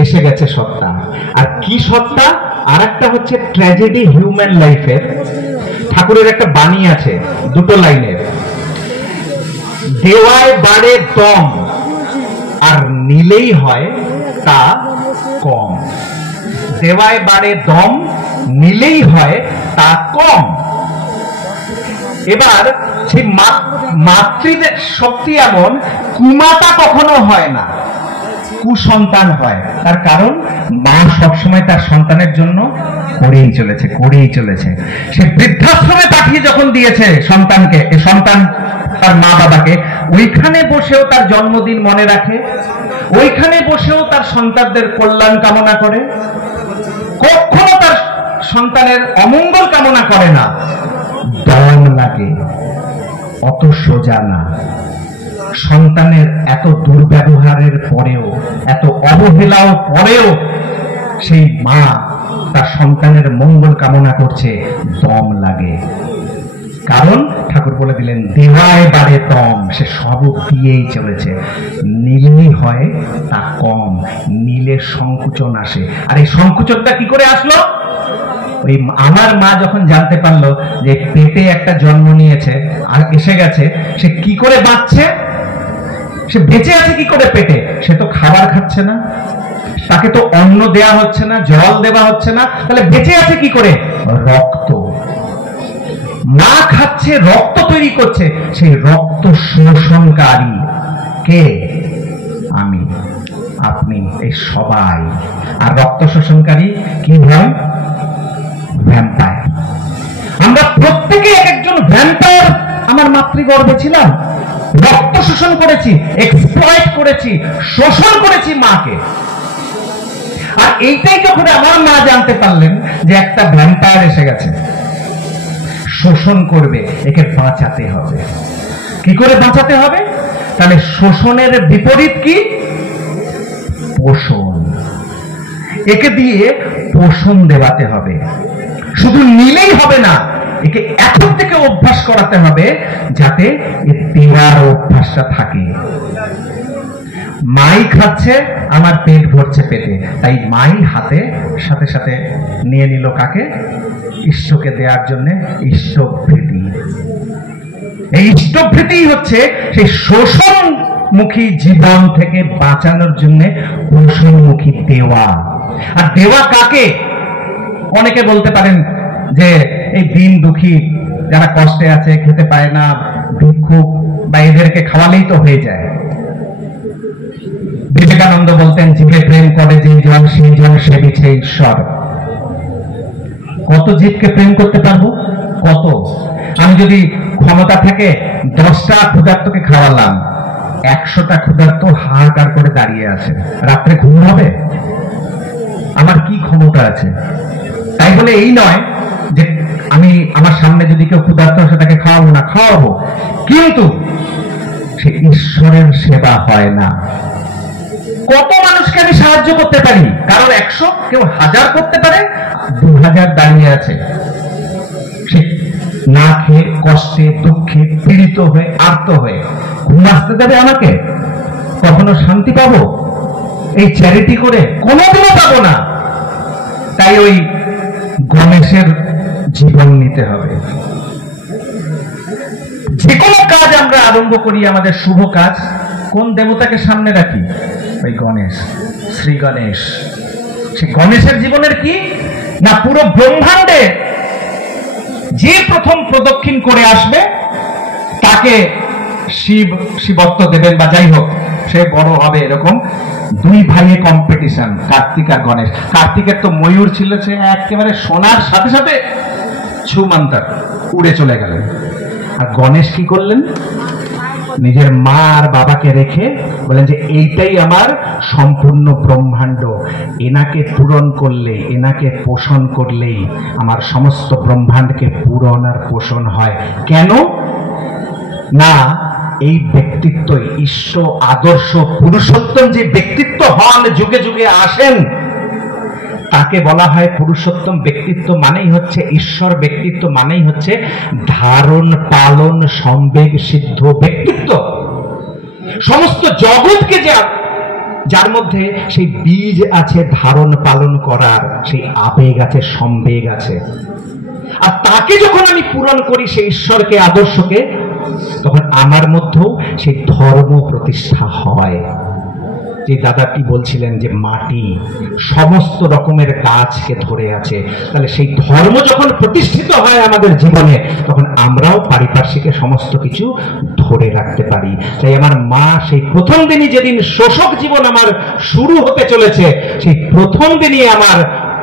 এসে গেছে সত্তা। আর কি সত্তা? আর একটা হচ্ছে ট্র্যাজেডি হিউম্যান লাইফের। ঠাকুরের একটা বাণী আছে, 2 লাইনের, দেওয়ায় বাড়ে দম, আর নিলেই হয় তা কম। দেওয়ায় বাড়ে দম, নিলেই হয় তা কম। এবার সেই মাতৃদের শক্তি এমন, কুমাতা কখনো হয় না, কুসন্তান হয়। তার কারণ মা সবসময় তার সন্তানের জন্য করেই চলেছে। সে বৃদ্ধাশ্রমে পাঠিয়ে যখন দিয়েছে সন্তানকে, সন্তান তার মা বাবাকে, ওইখানে বসেও তার জন্মদিন মনে রাখে, ওইখানে বসেও তার সন্তানদের কল্যাণ কামনা করে, কখনো তার সন্তানের অমঙ্গল কামনা করে না। দম লাগে, অত সোজা না। সন্তানের এত দুর্ব্যবহারের পরেও, এত অবহেলাও পরেও সেই মা তার সন্তানের মঙ্গল কামনা করছে, দম লাগে। কারণ ঠাকুর বলে দিলেন দেওয়ায় বারে তম, সে সব দিয়েই চলেছে। নীলই হয় তা কম, নীলের সংকুচন আসে। আর এই সংকুচনটা কি করে আসলো? ওই আমার মা যখন জানতে পারলো যে পেটে একটা জন্ম নিয়েছে আর এসে গেছে, সে কি করে বাঁচছে, সে বেঁচে আছে কি করে পেটে? সে তো খাবার খাচ্ছে না, তাকে তো অন্ন দেয়া হচ্ছে না, জল দেওয়া হচ্ছে না, তাহলে বেঁচে আছে কি করে? রক্ত। মা খাচ্ছে, রক্ত তৈরি করছে, সেই রক্ত শোষণকারী কে? আমি, আপনি, এই সবাই। আর রক্ত শোষণকারী কি হয়? ভ্যাম্পায়ার। আমরা প্রত্যেকে এক একজন ভ্যাম্পায়ার আমার মাতৃগর্ভে ছিলাম, রক্ত শোষণ করেছি, এক্সপ্লয়েট করেছি, শোষণ করেছি মাকে। আর এইটাই যখন আমার মা জানতে পারলেন যে একটা ভ্যাম্পায়ার এসে গেছে, শোষণ করবে, একে বাঁচাতে হবে। কি করে বাঁচাতে হবে? তাহলে শোষণের বিপরীত কি? পোষণ। একে দিয়ে পোষণ দেওয়াতে হবে। শুধু নিলেই হবে না, একে এখন থেকে অভ্যাস করাতে হবে যাতে দেওয়ার অভ্যাসটা থাকে। মাই খাচ্ছে, আমার পেট ভরছে পেটে, তাই মাই হাতে সাথে সাথে নিয়ে নিল কাকে? ঈশ্বরকে দেওয়ার জন্য ঈশ্বরভৃতি। এই ঈশ্বরভৃতি হচ্ছে সেই শোষণমুখী জীবন থেকে বাঁচানোর জন্য পোষণমুখী দেওয়া। আর দেওয়া কাকে? অনেকে বলতে পারেন যে এই দিন দুঃখী যারা কষ্টে আছে, খেতে পায় না, ভিক্ষুক, বা এদেরকে খাওয়ালেই তো হয়ে যায়। বিবেকানন্দ বলতেন, জীবে প্রেম করে যে জন, সেই জন সেবিছে ঈশ্বর। কত জীবকে প্রেম করতে পারবো? কত? আমি যদি ক্ষমতা থেকে 10টা ক্ষুধার্তকে খাওয়ালাম, 100টা ক্ষুধার্ত হাহাকার করে দাঁড়িয়ে আছে, রাত্রে ঘুম হবে? আমার কি ক্ষমতা আছে? তাই বলে এই নয় যে আমি আমার সামনে যদি কেউ ক্ষুধার্ত আসে তাকে খাওয়াবো না, খাওয়াবো, কিন্তু সে ঈশ্বরের সেবা হয় না। কত মানুষকে আমি সাহায্য করতে পারি? কারণ 100, কেউ 1000 করতে পারে, 2000 দাঁড়িয়ে আছে, সে না খেয়ে, কষ্টে, দুঃখে, পীড়িত হয়ে, আর্ত হয়ে। ঘুম আসতে দেবে আমাকে? কখনো শান্তি পাবো এই চ্যারিটি করে? কোনোদিনও পাবো না। তাই ওই গণেশের জীবন নিতে হবে। যে কোনো কাজ আমরা আরম্ভ করি, আমাদের শুভ কাজ, কোন দেবতাকে সামনে রাখি? ওই গণেশ, শ্রী গণেশ। সে গণেশের জীবনের কি না, পুরো ব্রহ্মাণ্ডে যে প্রথম প্রদক্ষিণ করে আসবে তাকে শিবত্ব দেবেন, বা যাই হোক সে বড় হবে। এরকম দুই ভাইয়ে কম্পিটিশন, কার্তিক আর গণেশ। কার্তিকের তো ময়ূর ছিল, সে একেবারে শোনার সাথে সাথে ছুমান্তার উড়ে চলে গেলেন। আর গণেশ কি করলেন? নিজের মা আর বাবাকে রেখে বলেন যে এইটাই আমার সম্পূর্ণ ব্রহ্মাণ্ড, এনাকে পূরণ করলেই, এনাকে পোষণ করলেই আমার সমস্ত ব্রহ্মাণ্ডকে পূরণ আর পোষণ হয়। কেন না? এই ব্যক্তিত্বই ঈশ্বর আদর্শ পুরুষোত্তম যে ব্যক্তিত্ব হন, যুগে যুগে আসেন, তাকে বলা হয় পুরুষোত্তম ব্যক্তিত্ব। মানেই হচ্ছে ঈশ্বর ব্যক্তিত্ব, মানেই হচ্ছে ধারণ পালন সম্বেগ সিদ্ধ ব্যক্তিত্ব। সমস্ত জগৎকে যার মধ্যে সেই বীজ আছে ধারণ পালন করার, সেই আবেগ আছে, সম্বেগ আছে। আর তাকে যখন আমি পূরণ করি, সেই ঈশ্বরকে, আদর্শকে, তখন আমার মধ্যেও সেই ধর্ম প্রতিষ্ঠা হয়। যে দাদাটি বলছিলেন যে মাটি সমস্ত রকমের গাছকে ধরে আছে, তাহলে সেই ধর্ম যখন প্রতিষ্ঠিত হয় আমাদের জীবনে, তখন আমরাও পারিপার্শ্বিকে সমস্ত কিছু ধরে রাখতে পারি। তাই আমার মা সেই প্রথম দিনই, যেদিন শোষক জীবন আমার শুরু হতে চলেছে, সেই প্রথম দিনই আমার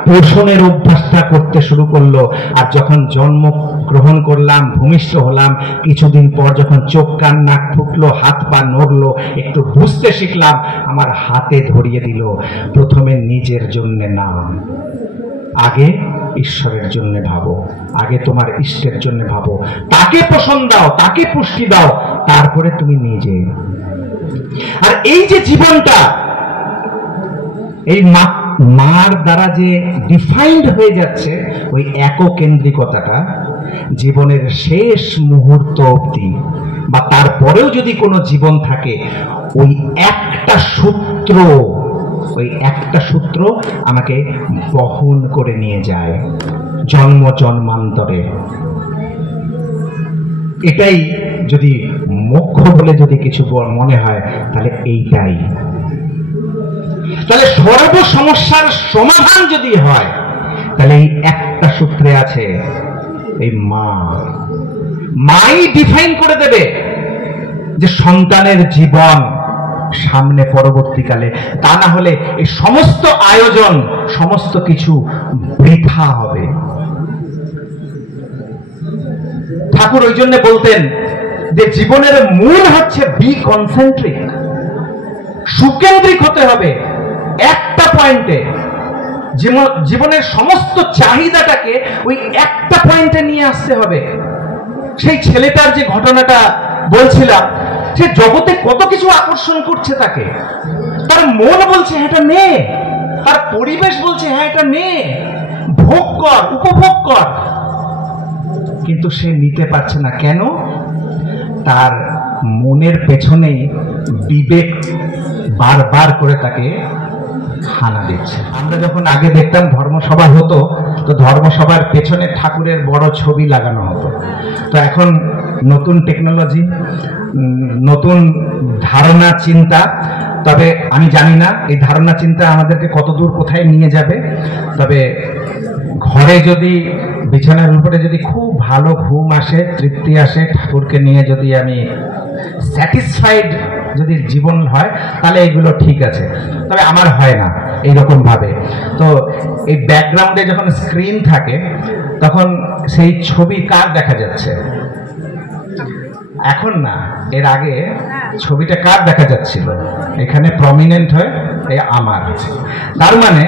পোষণের অভ্যাসটা করতে শুরু করলো। আর যখন জন্ম গ্রহণ করলাম, ভূমিষ্ঠ হলাম, কিছুদিন পর যখন চোখ কান নাক ফুটলো, হাত পা নড়লো, একটু বুঝতে শিখলাম, আমার হাতে ধরিয়ে দিল, প্রথমে নিজের জন্য না, আগে ঈশ্বরের জন্য ভাবো, আগে তোমার ইষ্টের জন্য ভাবো, তাকে পোষণ দাও, তাকে পুষ্টি দাও, তারপরে তুমি নিজে। আর এই যে জীবনটা, এই মার দ্বারা যে ডিফাইন্ড হয়ে যাচ্ছে, ওই এককেন্দ্রিকতাটা, জীবনের শেষ মুহূর্ত অবধি বা তারপরেও যদি কোনো জীবন থাকে, ওই একটা সূত্র আমাকে বহন করে নিয়ে যায় জন্ম জন্মান্তরে। এটাই যদি মোক্ষ বলে যদি কিছু মনে হয়, তাহলে এইটাই। তাহলে সর্ব সমস্যার সমাধান যদি হয়, তাহলে এই একটা সূত্রে আছে, এই মাই ডিফাইন করে দেবে যে সন্তানের জীবন সামনে পরবর্তীকালে। তা না হলে এই সমস্ত আয়োজন, সমস্ত কিছু বৃথা হবে। ঠাকুর ওই জন্য বলতেন যে জীবনের মূল হচ্ছে বি কনসেন্ট্রিক, সুকেন্দ্রিক হতে হবে একটা পয়েন্টে। জীবনের সমস্ত চাহিদাটাকে ওই একটা পয়েন্টে নিয়ে আসতে হবে। সেই ছেলেটার যে ঘটনাটা বলছিলাম, সে জগতে কত কিছু আকর্ষণ করছে তাকে, তার মন বলছে হ্যাঁ এটা নে, তার পরিবেশ বলছে হ্যাঁ এটা নে, ভোগ কর, উপভোগ কর, কিন্তু সে নিতে পারছে না। কেন? তার মনের পেছনে বিবেক বারবার করে তাকে হানা দিচ্ছে। আমরা যখন আগে দেখতাম ধর্মসভা হতো, তো ধর্মসভার পেছনে ঠাকুরের বড় ছবি লাগানো হতো। তো এখন নতুন টেকনোলজি, নতুন ধারণা চিন্তা, তবে আমি জানি না এই ধারণা চিন্তা আমাদেরকে কতদূর কোথায় নিয়ে যাবে। তবে ঘরে যদি বিছানার উপরে যদি খুব ভালো ঘুম আসে, তৃপ্তি আসে, ঠাকুরকে নিয়ে যদি আমি স্যাটিসফাইড যদি জীবন হয়, তাহলে এগুলো ঠিক আছে। তবে আমার হয় না এইরকম ভাবে। তো এই ব্যাকগ্রাউন্ডে যখন স্ক্রিন থাকে, তখন সেই ছবি কার দেখা যাচ্ছে? এখন না, এর আগে ছবিটা কার দেখা যাচ্ছিল? এখানে প্রমিনেন্ট হয়ে আমার। তার মানে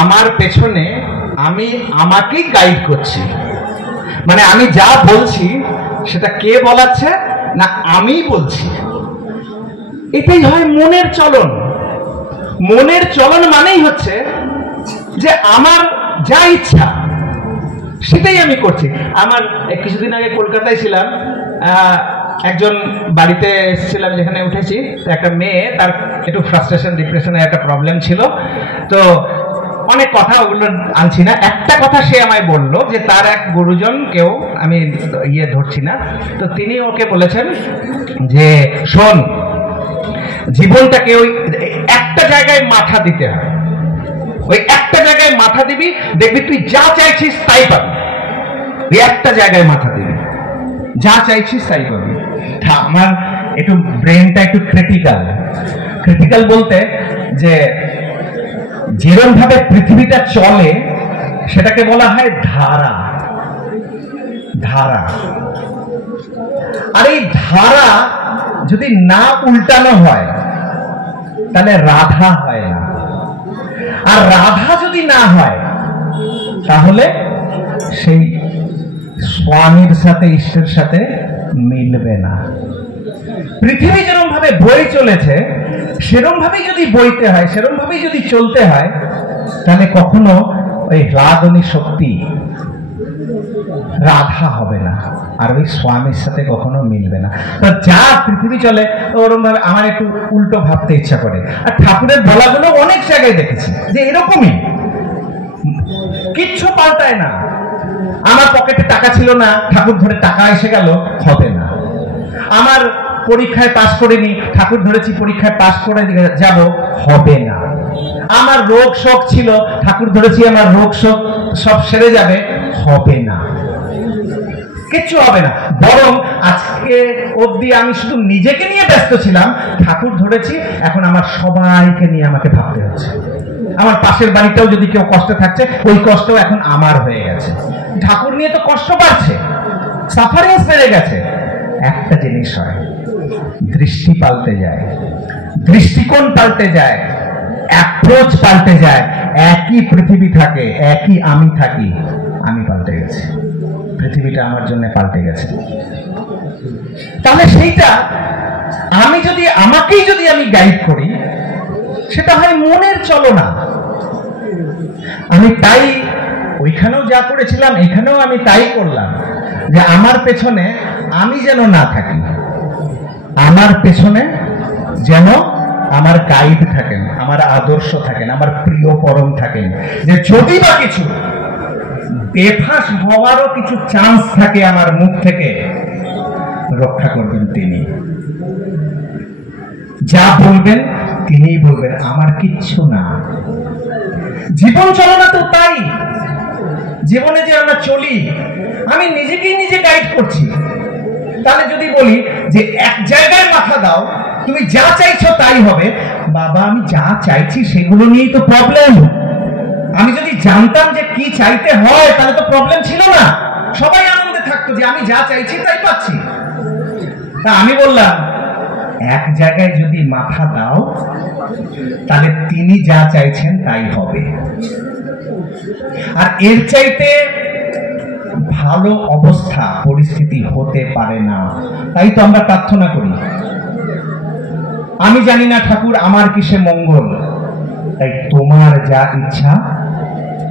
আমার পেছনে আমি আমাকেই গাইড করছি। মানে আমি যা বলছি সেটা কে বলাচ্ছে? না আমি বলছি। এটাই হয় মনের চলন। মনের চলন মানেই হচ্ছে যে আমার যা ইচ্ছা সেটাই আমি করছি। আমার কিছুদিন আগে কলকাতায় ছিলাম, একজন বাড়িতে এসেছিলাম যেখানে উঠেছি। একটা মেয়ে, তার একটু ফ্রাস্ট্রেশন, ডিপ্রেশনের একটা প্রবলেম ছিল। তো অনেক কথা, ওগুলো আনছি না, একটা কথা সে আমায় বললো যে তার এক গুরুজন, কেউ আমি ধরছি না, তো তিনি ওকে বলেছেন যে শোন, জীবনটাকে ওই একটা জায়গায় মাথা দিতে হয়, ওই একটা জায়গায় মাথা দিবি, দেখবি তুই যা চাইছিস তাই পাবি। ওই একটা জায়গায় মাথা দিবি, যা চাইছিস তাই পাবি। আমার একটু ব্রেনটা একটু ক্রিটিক্যাল বলতে যে যেরকম ভাবে পৃথিবীটা চলে সেটাকে বলা হয় ধারা। আর এই ধারা যদি না উল্টানো হয় তাহলে রাধা হয় না। আর রাধা যদি না হয় তাহলে সেই স্বামীর সাথে, ঈশ্বরের সাথে মিলবে না। পৃথিবী যেরকম ভাবে বই চলেছে, সেরকম ভাবেই যদি বইতে হয়, সেরকম ভাবেই যদি চলতে হয়, তাহলে কখনো ওই রাগনি শক্তি রাধা হবে না, আর ওই স্বামীর সাথে কখনো মিলবে না। তো যা পৃথিবী চলে ওরকম ভাবে আমার একটু উল্টো ভাবতে ইচ্ছা করে। আর ঠাকুরের বলাগুলো অনেক জায়গায় দেখেছি যে এরকমই, কিচ্ছু পাল্টায় না। আমার পকেটে টাকা ছিল না, ঠাকুর ধরে টাকা এসে গেল, হবে না। আমার পরীক্ষায় পাস করিনি, ঠাকুর ধরেছি পরীক্ষায় পাস করে যাব, হবে না। আমার রোগ শোক ছিল, ঠাকুর ধরেছি আমার রোগ শোক সব সেরে যাবে, হবে না। কিচ্ছু হবে না। বরং আজকে অবধি আমি শুধু নিজেকে নিয়ে ব্যস্ত ছিলাম, ঠাকুর ধরেছি, এখন আমার সবাইকে নিয়ে আমাকে ভাবতে হচ্ছে। আমার পাশের বাড়িটাও যদি কেউ কষ্টে থাকছে, ওই কষ্ট এখন আমার হয়ে গেছে। ঠাকুর নিয়ে তো কষ্ট বাড়ছে, সাফারিংস বেড়ে গেছে। একটা জিনিস হয়, দৃষ্টি পাল্টে যায়, দৃষ্টিকোণ পাল্টে যায়, অ্যাপ্রোচ পাল্টে যায়। একই পৃথিবী থাকে, একই আমি থাকি, আমি পাল্টে গেছি, পৃথিবীটা আমার জন্য পাল্টে গেছে। তাহলে সেইটা আমি যদি আমাকেই যদি আমি গাইড করি, সেটা হয় মনের চলনা। আমি তাই ওইখানেও যা করেছিলাম এখানেও আমি তাই করলাম, যে আমার পেছনে আমি যেন না থাকি, আমার পেছনে যেন আমার গাইড থাকেন, আমার আদর্শ থাকেন, আমার প্রিয় পরম থাকেন, যে যদি বা কিছু বেফাঁস হওয়ারও কিছু চান্স থাকে আমার মুখ থেকে, রক্ষা করবেন তিনি। যা বলবেন তিনিই বলবেন, আমার কিচ্ছু না। জীবন চলনা তো তাই, জীবনে যে আমরা চলি, আমি নিজেকেই নিজে গাইড করছি। তাহলে যদি বলি যে এক জায়গায় মাথা দাও, তুমি যা চাইছো তাই হবে, বাবা আমি যা চাইছি সেগুলো নিয়েই তো প্রবলেম। আমি যদি জানতাম যে কি চাইতে হয় তাহলে তো প্রবলেম ছিল না, সবাই আনন্দে থাকতো যে আমি যা চাইছি তাই পাচ্ছি। তা আমি বললাম এক জায়গায় যদি মাথা দাও তাহলে তিনি যা চাইছেন তাই হবে, আর এর চাইতে ভালো অবস্থা পরিস্থিতি হতে পারে না। তাই তো আমরা প্রার্থনা করি, আমি জানি না ঠাকুর আমার কিসে মঙ্গল, তাই তোমার যা ইচ্ছা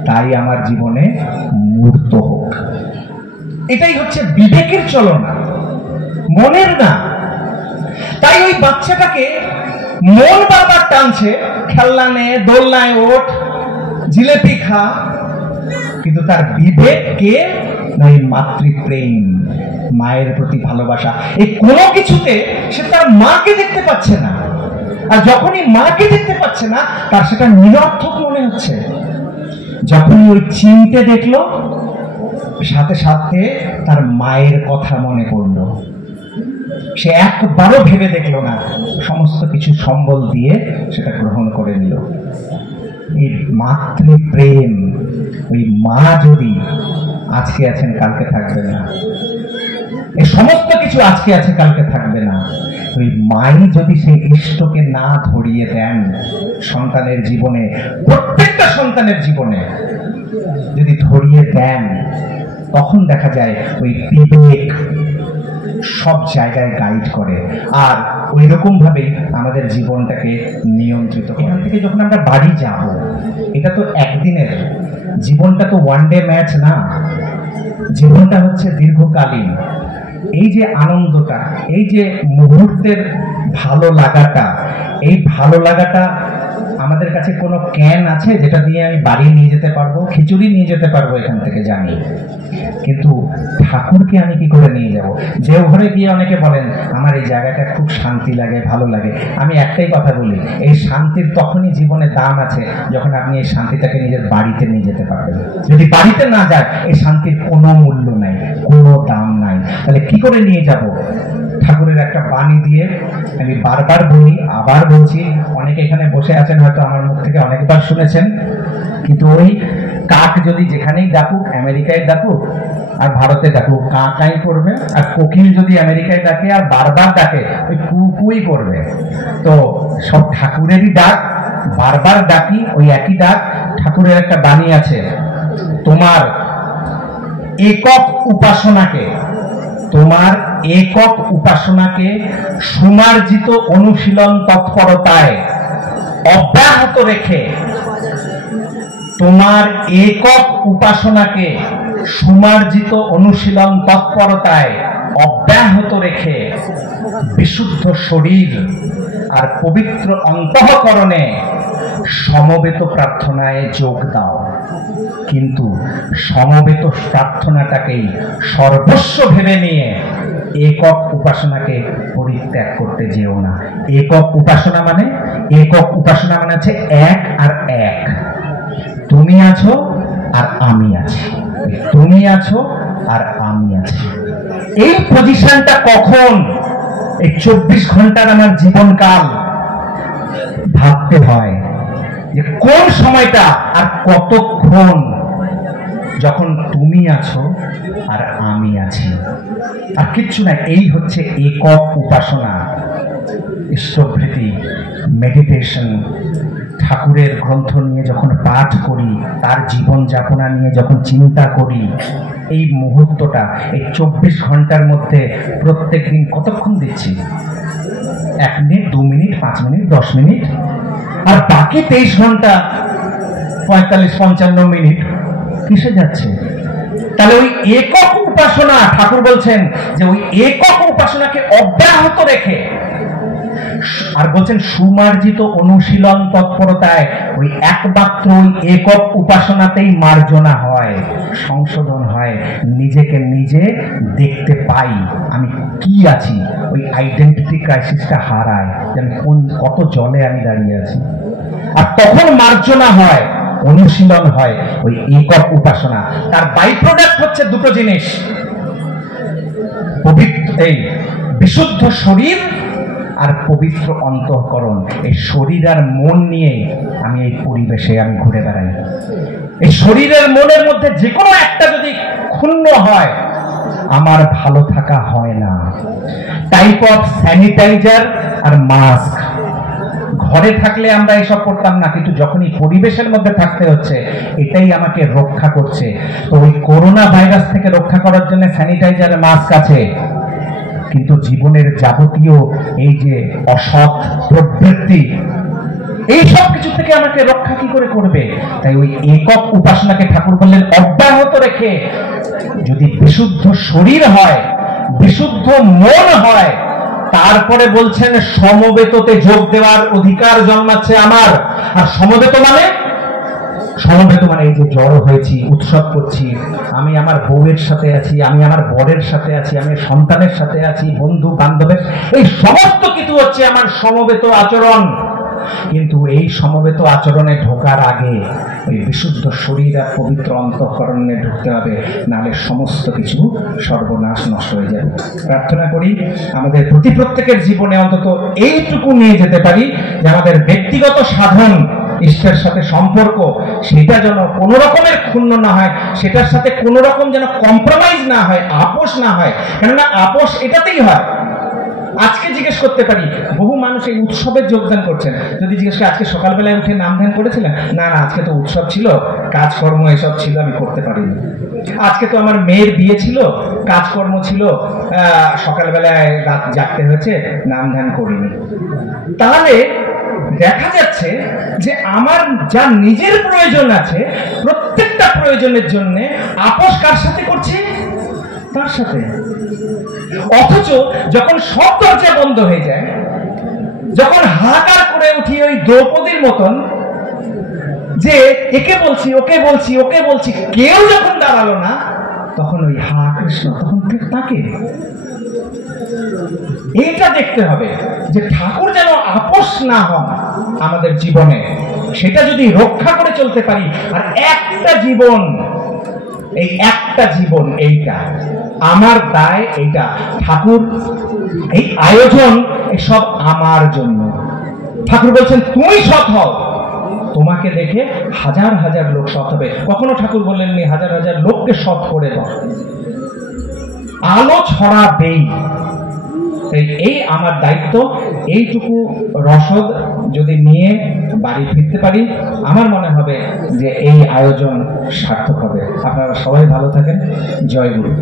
তাই আমার জীবনে মূর্ত হোক। এটাই হচ্ছে বিবেকের চলনা, মনের না। তাই ওই বাচ্চাটাকে মন বারবার টানছে, খেলনা নে, দোলনায় ওঠ, জিলেপি খা, কিন্তু তার বিবেককে ওই মাতৃপ্রেম, মায়ের প্রতি ভালোবাসা, এই কোনো কিছুতে সে তার মাকে দেখতে পাচ্ছে না। আর যখনই মাকে দেখতে পাচ্ছে না তার সেটা নিরর্থক মনে হচ্ছে। যখনই ওই চিনতে দেখলো সাথে সাথে তার মায়ের কথা মনে পড়লো, সে একবারও ভেবে দেখলো না, সমস্ত কিছু সম্বল দিয়ে সেটা গ্রহণ করে নিল। এই মাতৃপ্রেম, ওই মা যদি আজকে আছেন কালকে থাকবে না, এই সমস্ত কিছু আজকে আছে কালকে থাকবে না, ওই মাই যদি সেই ইষ্টকে না ধরিয়ে দেন সন্তানের জীবনে, প্রত্যেকটা সন্তানের জীবনে যদি ধরিয়ে দেন, তখন দেখা যায় ওই বিবেক সব জায়গায় গাইড করে, আর ওই রকম ভাবে আমাদের জীবনটাকে নিয়ন্ত্রিত করে। এখান থেকে যখন আমরা বাড়ি যাব, এটা তো একদিনের, জীবনটা তো ওয়ান ডে ম্যাচ না, জীবনটা হচ্ছে দীর্ঘকালীন। এই যে আনন্দটা, এই যে মুহূর্তের ভালো লাগাটা, এই ভালো লাগাটা আমাদের কাছে কোনো ক্যান আছে যেটা দিয়ে আমি বাড়ি নিয়ে যেতে পারবো, খিচুড়ি নিয়ে যেতে পারবো এখান থেকে জানি, কিন্তু ঠাকুরকে আমি কি করে নিয়ে যাব? যে ঘরে গিয়ে অনেকে বলেন আমার এই জায়গাটা খুব শান্তি লাগে, ভালো লাগে। আমি একটাই কথা বলি, এই শান্তির তখনই জীবনে দাম আছে যখন আপনি এই শান্তিটাকে নিজের বাড়িতে নিয়ে যেতে পারবেন। যদি বাড়িতে না যায় এই শান্তির কোনো মূল্য নাই, কোনো দাম নাই। তাহলে কি করে নিয়ে যাব? ঠাকুরের একটা বাণী দিয়ে আমি বারবার বলি, আবার বলছি, অনেকে এখানে বসে আছেন হয়তো আমার মুখ থেকে অনেকবার শুনেছেন, কিন্তু ওই কাক যদি যেখানেই ডাকুক, আমেরিকায় ডাকুক আর ভারতে ডাকুক, কাকাই করবে, আর কোকিল যদি আমেরিকায় ডাকে আর বারবার ডাকে ওই কুকুই করবে। তো সব ঠাকুরেরই ডাক, বারবার ডাকি ওই একই ডাক। ঠাকুরের একটা বাণী আছে, তোমার একক উপাসনাকে, তোমার একক উপাসনাকে সুমার্জিত অনুশীলন তৎপরতায় অব্যাহত রেখে, তোমার একক উপাসনাকে সুমার্জিত অনুশীলন তৎপরতায় অব্যাহত রেখে বিশুদ্ধ শরীর আর পবিত্র অন্তঃকরণে সমবেত প্রার্থনায় যোগ দাও। কিন্তু সমবেত প্রার্থনাটাকেই সর্বস্ব ভেবে নিয়ে একক উপাসনাকে পরিত্যাগ করতে যেও না। একক উপাসনা মানে, একক উপাসনা মানে হচ্ছে এক আর এক। তুমি আছো আর আমি আছি, তুমি আছো আর আমি আছি। এই পজিশনটা কখন? এই 24 ঘন্টার আমার জীবনকাল ভাবতে হয় যে কোন সময়টা আর কতক্ষণ যখন তুমি আছো আর আমি আছি, আর কিচ্ছু না। এই হচ্ছে একক উপাসনা, ইষ্টভৃতি, মেডিটেশন। ঠাকুরের গ্রন্থ নিয়ে যখন পাঠ করি, তার জীবন যাপনা নিয়ে যখন চিন্তা করি, এই মুহূর্তটা, এই 24 ঘন্টার মধ্যে প্রত্যেক দিন কতক্ষণ দিচ্ছি? 1 মিনিট, 2 মিনিট, 5 মিনিট, 10 মিনিট, আর বাকি 23 ঘন্টা 45-55 মিনিট কিসে যাচ্ছে? তাহলে ওই একক উপাসনা, ঠাকুর বলছেন যে ওই একক উপাসনাকে অব্যাহত রেখে, আর বলছেন সুমার্জিত অনুশীলন তৎপরতায় ওই একমাত্র ওই একক উপাসনাতেই মার্জনা হয়, সংশোধন হয়, নিজেকে নিজে দেখতে পাই আমি কি আছি, ওই আইডেন্টিটি ক্রাইসিসটা হারায় যে আমি কত জলে আমি দাঁড়িয়ে আছি। আর তখন মার্জনা হয়, অনুশীলন হয় ওই একক উপাসনা। তার বাই প্রোডাক্ট হচ্ছে দুটো জিনিস, পবিত্র এই বিশুদ্ধ শরীর আর পবিত্র অন্তঃকরণ। এই শরীর আর মন নিয়ে আমি এই পরিবেশে আমি ঘুরে বেড়াই। এই শরীরের মনের মধ্যে যে কোনো একটা যদি ক্ষুণ্ণ হয়, আমার ভালো থাকা হয় না। টাইপ অফ স্যানিটাইজার আর মাস্ক। ঘরে থাকলে আমরা এসব করতাম না, কিন্তু যখনই পরিবেশের মধ্যে থাকতে হচ্ছে, এটাই আমাকে রক্ষা করছে। তো ওই করোনা ভাইরাস থেকে রক্ষা করার জন্য স্যানিটাইজার মাস্ক আছে, কিন্তু জীবনের যাবতীয় এই যে অসৎ প্রবৃত্তি, এই সব কিছু থেকে আমাকে রক্ষা কি করে করবে? তাই ওই একক উপাসনাকে ঠাকুর বললেন অব্যাহত রেখে, যদি বিশুদ্ধ শরীর হয়, বিশুদ্ধ মন হয়, তারপরে বলছেন সমবেততে যোগ দেওয়ার অধিকার জন্মাচ্ছে আমার। আর সমবেত মানে এই যে জড়ো হয়েছি, উৎসব করছি, আমি আমার বউয়ের সাথে আছি, আমি আমার বরের সাথে আছি, আমি সন্তানের সাথে আছি, বন্ধু বান্ধবের, এই সমস্ত কিছু হচ্ছে আমার সমবেত আচরণ। কিন্তু এই সমবেত আচরণে ঢোকার আগে ওই বিশুদ্ধ শরীর আর পবিত্র অন্তঃকরণে ঢুকতে হবে, নাহলে সমস্ত কিছু সর্বনাশ, নষ্ট হয়ে যাবে। প্রার্থনা করি আমাদের প্রত্যেকের জীবনে অন্তত এইটুকু নিয়ে যেতে পারি যে আমাদের ব্যক্তিগত সাধন, ঈশ্বরের সাথে সম্পর্ক, সেটা যেন কোনো রকমের ক্ষুণ্ণ না হয়, সেটার সাথে কোনো রকম যেন কম্প্রোমাইজ না হয়, আপোষ না হয়। কেননা আপোষ এটাতেই হয়। আজকে জিজ্ঞেস করতে পারি, বহু মানুষ এই উৎসবে যোগদান করছেন, যদি জিজ্ঞেস করি আজকে সকালবেলায় উঠে নাম ধ্যান করেছিলেন? না, আজকে তো উৎসব ছিল, কাজকর্ম এসব ছিল, আমি করতে পারিনি। আজকে তো আমার মেয়ের বিয়ে ছিল, কাজকর্ম ছিল, সকালবেলায় রাত জাগতে হয়েছে, নাম ধ্যান করিনি। তাহলে দেখা যাচ্ছে যে আমার যা নিজের প্রয়োজন আছে, প্রত্যেকটা প্রয়োজনের জন্য আপোষ কার সাথে করছি? তার সাথে। অথচ যখন সব দরজা বন্ধ হয়ে যায়, যখন হাহাকার করে উঠি ওই দ্রৌপদীর মতন, যে একে বলছি, ওকে বলছি, ওকে বলছি, কেউ যখন দাঁড়ালো না, তখন ওই হা কৃষ্ণ, তখন তাকে এইটা দেখতে হবে যে ঠাকুর যেন আপোষ না হন আমাদের জীবনে, সেটা যদি রক্ষা করে চলতে পারি। আর একটা জীবন, এই একটা জীবন, এইটা আমার দায়, এইটা ঠাকুর এই আয়োজন, এসব আমার জন্য। ঠাকুর বলছেন তুমি সৎ হও, তোমাকে দেখে হাজার হাজার লোক সৎ হবে। কখনো ঠাকুর বললেননি হাজার হাজার লোককে সৎ করে দাও, আলো ছড়াবেই। এই আমার দায়িত্ব। এইটুকু রসদ যদি নিয়ে বাড়ি ফিরতে পারি, আমার মনে হবে যে এই আয়োজন সার্থক হবে। আপনারা সবাই ভালো থাকেন। জয় গুরু।